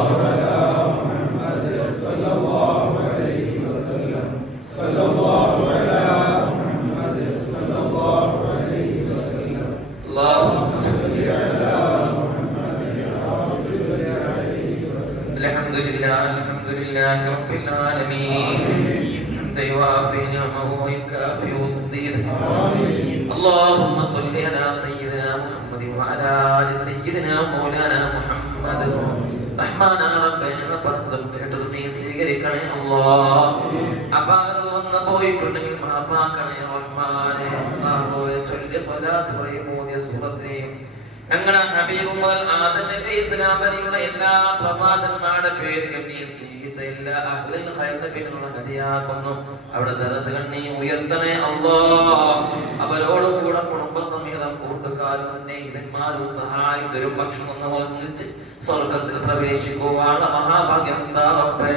اللهم صل على الحمد لله رب العالمين حمدا يوافي نعمه ويكافئ مزيدا اللهم صل على سيدنا محمد وعلى ال سيدنا مولانا محمد رحمن ربنا പർവ്വതം കേട്ടത് നീ സ്വീകരിക്കണേ അല്ലാഹ് അപാകത വന്ന് പോയിട്ടുണ്ടെങ്കിൽ മാപ്പാക്കണേ റഹ്മാനേ അല്ലാഹുവേ ചൊല്ലിയ സ്വലാത്തുകളെയും ഓതിയ സൂറത്തിനെയും ഞങ്ങളുടെ ഹബീബ് മുതൽ ആദം നബി ഇസ്ലാം വരെയുള്ള എല്ലാ പ്രവാചകന്മാരുടെ പേരുകൾ നീ സ്നേഹിച്ച എല്ലാ അഹ്ലുൽ ഖൈറിന്റെ പേരുള്ള ഹദിയാക്കുന്നു അവിടെ ദറജകൾ നീ ഉയർത്തണേ അല്ലാഹ് അവരോട് കൂടെ കുടുംബസമേതം കൂട്ടുകാരും സ്നേഹിതന്മാരും സഹായിച്ചൊരു ഭക്ഷണം ഒന്നിച്ച് സ്വർഗത്തിൽ പ്രവേശിക്കുവാനുള്ള മഹാഭാഗ്യം താ റബ്ബേ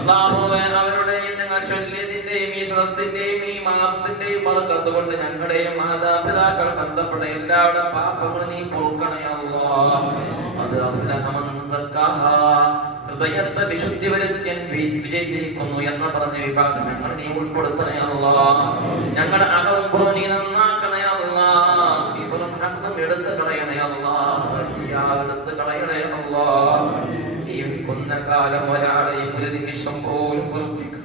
അല്ലാഹുവേ അവരുടെയും ഞങ്ങൾ ചൊല്ലിയതിന്റെയും ഈ സദസ്സിന്റെയും ഈ മാസത്തിന്റെയും ബർക്കത്ത് കൊണ്ട് ഞങ്ങളുടെയും മാതാപിതാക്കൾ ബന്ധപ്പെട്ട എല്ലാവരുടെ പാപങ്ങളും നീ പൊറുക്കണേ അല്ലാഹ് അത് അഫ്ലഹ മൻ സക്കാഹാ ഹൃദയത്തെ വിശുദ്ധി വരുത്തിയൻ വിജയിച്ചിരിക്കുന്നു എന്ന് പറഞ്ഞ വിഭാഗം ഞങ്ങൾ നീ ഉൾപ്പെടുത്തണേ അല്ലാഹ് ഞങ്ങളുടെ അകവും പുറവും നീ നന്നാക്കണേ അല്ലാഹ് ഇവരും ഹസ്നം എടുത്ത് കളയണേ അല്ലാഹ് എടുത്ത് കളയണേ അല്ലാഹ് ജീവിക്കുന്ന കാലം ഒരാളെയും ഒരു നിമിഷം പോലും പൊറുപ്പിക്കും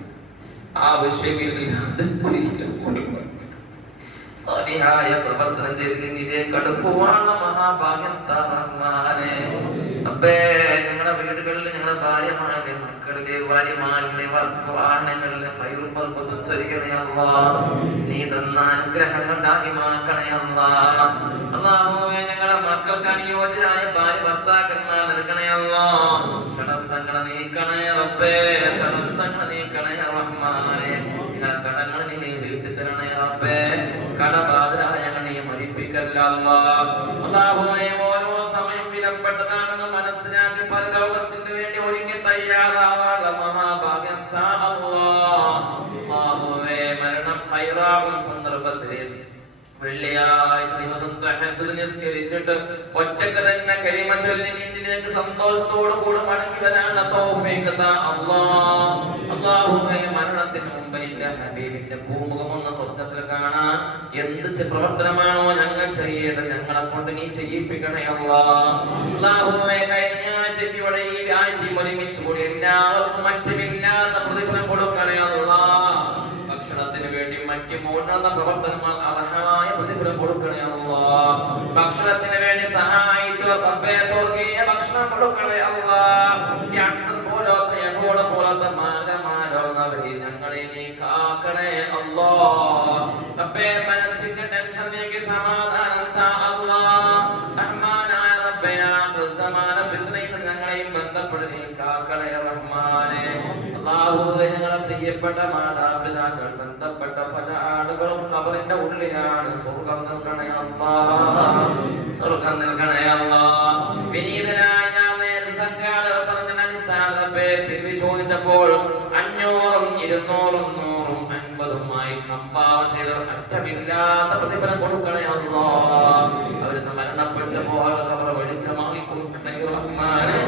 ആവശ്യമില്ലാതെ സാലിഹായ പ്രവർത്തനം ചെയ്ത് നിന്നിലേക്ക് അടുക്കുവാനുള്ള മഹാഭാഗ്യം താ റഹ്മാനേ റബ്ബേ ഞങ്ങളുടെ വീടുകളിൽ ഞങ്ങളുടെ ഭാര്യമാരുടെ മക്കളിലെ ഭാര്യമാരുടെ വാഹനങ്ങളിലെ ഹൈറും ബർക്കത്തും ചൊരിയണേ അല്ലാഹ് നീ തന്ന അനുഗ്രഹങ്ങൾ ദായിമാക്കണേ അല്ലാഹ് അല്ലാഹുവേ ഞങ്ങളുടെ മക്കൾക്ക് അനുയോജ്യരായ ഭാര്യ ഭർത്താക്കന്മാർ നൽകണേ അല്ലാഹ് തടസ്സങ്ങൾ നീക്കണേ റബ്ബേ തടസ്സങ്ങൾ നീക്കണേ റഹ്മാനേ ഞങ്ങളുടെ കടങ്ങൾ നീ വീട്ടി തരണേ റബ്ബേ കടബാധിതരായ ഞങ്ങൾ നീ മരിപ്പിക്കല്ല അല്ലാഹ് അല്ലാഹുവേ ഓരോ സമയം വിലപ്പെട്ടതാണെന്ന് മനസ്സിലാക്കി പരലോകത്തിന് വേണ്ടി ഒരുങ്ങി തയ്യാറാവാനുള്ള മഹാഭാഗ്യം താ അല്ലാഹ് അല്ലാഹുവേ മരണം ഹൈറാവുന്ന സന്ദർഭത്തിൽ വെള്ളിയാഴ്ച ദിവസം തഹജ്ജുദ് നിസ്കരിച്ചിട്ട് ഒറ്റക്ക് തന്നെ കലിമ ചൊല്ലി നിന്നിലേക്ക് സന്തോഷത്തോടെ കൂടെ മടങ്ങി വരാനുള്ള തൗഫീഖ് താ അല്ലാഹ് അല്ലാഹുവേ മരണത്തിന് മുമ്പ് നിന്റെ ഹബീബിന്റെ പൂമുഖം ഒന്ന് സ്വർഗ്ഗത്തിൽ കാണാൻ എന്ത് പ്രവർത്തനമാണോ ഞങ്ങൾ ചെയ്യേണ്ടത് ഞങ്ങളെ കൊണ്ട് നീ ചെയ്യിപ്പിക്കണേ അല്ലാഹ് അല്ലാഹുവേ കഴിഞ്ഞ ആഴ്ചയ്ക്ക് ഇവിടെ ഈ ആഴ്ചയും ഒരുമിച്ച് കൂടി എല്ലാവർക്കും മറ്റുമില്ലാത്ത പ്രതിഫലം കൊടുക്കണേ അല്ലാഹ് ഭക്ഷണത്തിന് വേണ്ടി മറ്റു മൂന്നുന്ന പ്രവർത്തനങ്ങൾ അർഹമായ പ്രതിഫലം കൊടുക്കണേ അല്ലാഹ് ഭക്ഷണത്തിന് വേണ്ടി സഹായിച്ചു റബ്ബേ സ്വർഗ്ഗീയ ഭക്ഷണം കൊടുക്കണേ അല്ലാഹ് ക്യാൻസർ പോലത്തെ എബോള പോലത്തെ മാരകമാരോന്നവരെ ഞങ്ങളെ നീ കാക്കണേ അല്ലാഹ് റബ്ബേ മനസ്സിന്റെ ടെൻഷൻ നീക്കി സമാധാനം താ അല്ലാഹ് റഹ്മാനായ റബ്ബേ ആഖിർ സമാന ഫിത്നയിൽ ഞങ്ങളെയും ബന്ധപ്പെട്ട് നീ കാക്കണേ റഹ്മാനേ അല്ലാഹുവേ ഞങ്ങളുടെ പ്രിയപ്പെട്ട മാതാപിതാക്കൾ ബന്ധപ്പെട്ട പല ആളുകളും ഖബറിന്റെ ഉള്ളിലാണ് സ്വർഗ്ഗം നൽകണേ അല്ലാഹ് സ്വർഗ്ഗം നൽകണേ അല്ലാഹ് വിനീതനായ ഞാൻ നേരത്തെ സംഘാടകർ പറഞ്ഞ അടിസ്ഥാനത്തെ പിരിവ് ചോദിച്ചപ്പോൾ 500 200 100 50 സംഭാവന ചെയ്ത അറ്റമില്ലാത്ത പ്രതിഫലം കൊടുക്കണേ അല്ലാഹ് അവരിന്ന് മരണപ്പെട്ടു പോയ ഖബർ വെളിച്ചമാക്കി കൊടുക്കണേ റഹ്മാനേ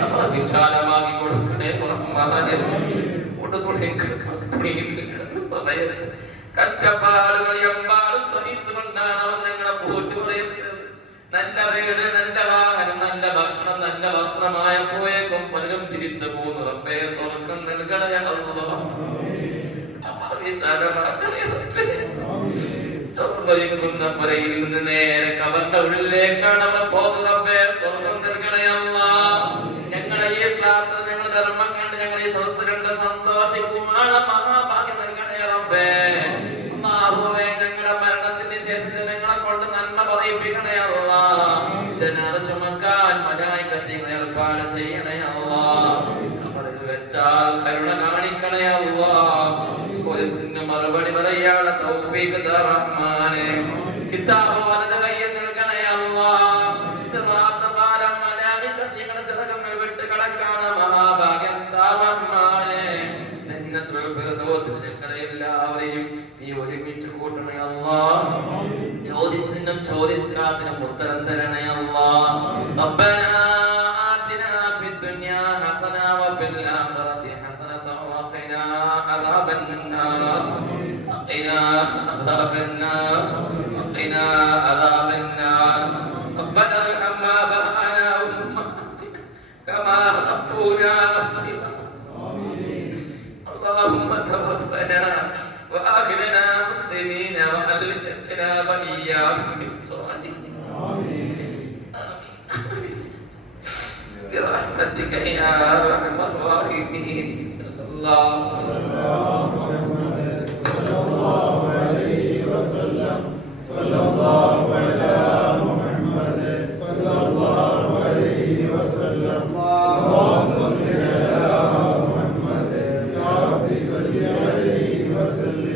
ഖബർ വിശാലമാക്കി കൊടുക്കണേ റഹ്മാനേ സമയത്ത് കഷ്ടപ്പാടുകൾ എമ്പാടും സഹിച്ചുകൊണ്ടാണ് അവർ ഞങ്ങളെ പോറ്റുകൊണ്ടിരുന്നത്. നല്ല വീട്, നല്ല വാഹനം, നല്ല ഭക്ഷണം, നല്ല വസ്ത്രമായ പോയേക്കും പലരും തിരിച്ചു പോകുന്നു. റബ്ബേ സ്വർഗ്ഗം നൽകണേ അല്ലാഹ്. ചോർന്നൊലിക്കുന്ന പുരയിൽ നിന്ന് നേരെ കബറിന്റെ ഉള്ളിലേക്കാണ് അവർ പോകുന്നത്. റബ്ബേ സ്വർഗ്ഗം നൽകണേ അല്ലാഹ്. ഞങ്ങളെ ഈ പ്രാർത്ഥന, ഞങ്ങളുടെ ധർമ്മം കണ്ട് ഞങ്ങൾ ഈ സദസ്സ് കണ്ട് സന്തോഷിക്കുമാണ് മഹാഭാഗ്യം നൽകണേ റബ്ബേ. അല്ലാഹുവേ ഞങ്ങളുടെ മരണത്തിന് ശേഷം ജനങ്ങളെ കൊണ്ട് നന്മ പറയിപ്പിക്കണേ അല്ലാഹ്. ജനാദ ചുമക്കാൻ മലായികത്തിനെ ഏർപ്പാട് ചെയ്യണേ അല്ലാഹ്. ഖബറിൽ വെച്ചാൽ കരുണ കാണിക്കണേ അല്ലാഹ്. ചോദ്യത്തിന് മറുപടി പറയാനുള്ള തൗഫീഖ് തരാ റഹ്മാനേ. കിതാബ് വലത് കയ്യിൽ നീ ഒരുമിച്ച് കൂട്ടണേ അല്ലാഹ്. ചോദിച്ചതിനും ചോദിക്കാത്തതിനും ഉത്തരം തരണേ അല്ലാഹ്. റബ്ബനാ ആതിനാ ഫിദ്ദുനിയാ ഹസന വഫിൽ ആഖിറതി ഹസനത വഖിനാ അദാബന്നാർ വഖിനാ അദാബന്നാർ വഖിനാ അദാബന്നാർ. ربنا ارحم آباءنا وأمهاتنا كما ربونا صغارا. اللهم توفنا وآخرنا مسلمين وألحقنا وإياهم بالصالحين. آمين برحمتك يا أرحم الراحمين. صلى الله عليه وسلم. صلى الله على محمد صلى الله عليه وسلم. اللهم صل على محمد يا رب صل عليه وسلم.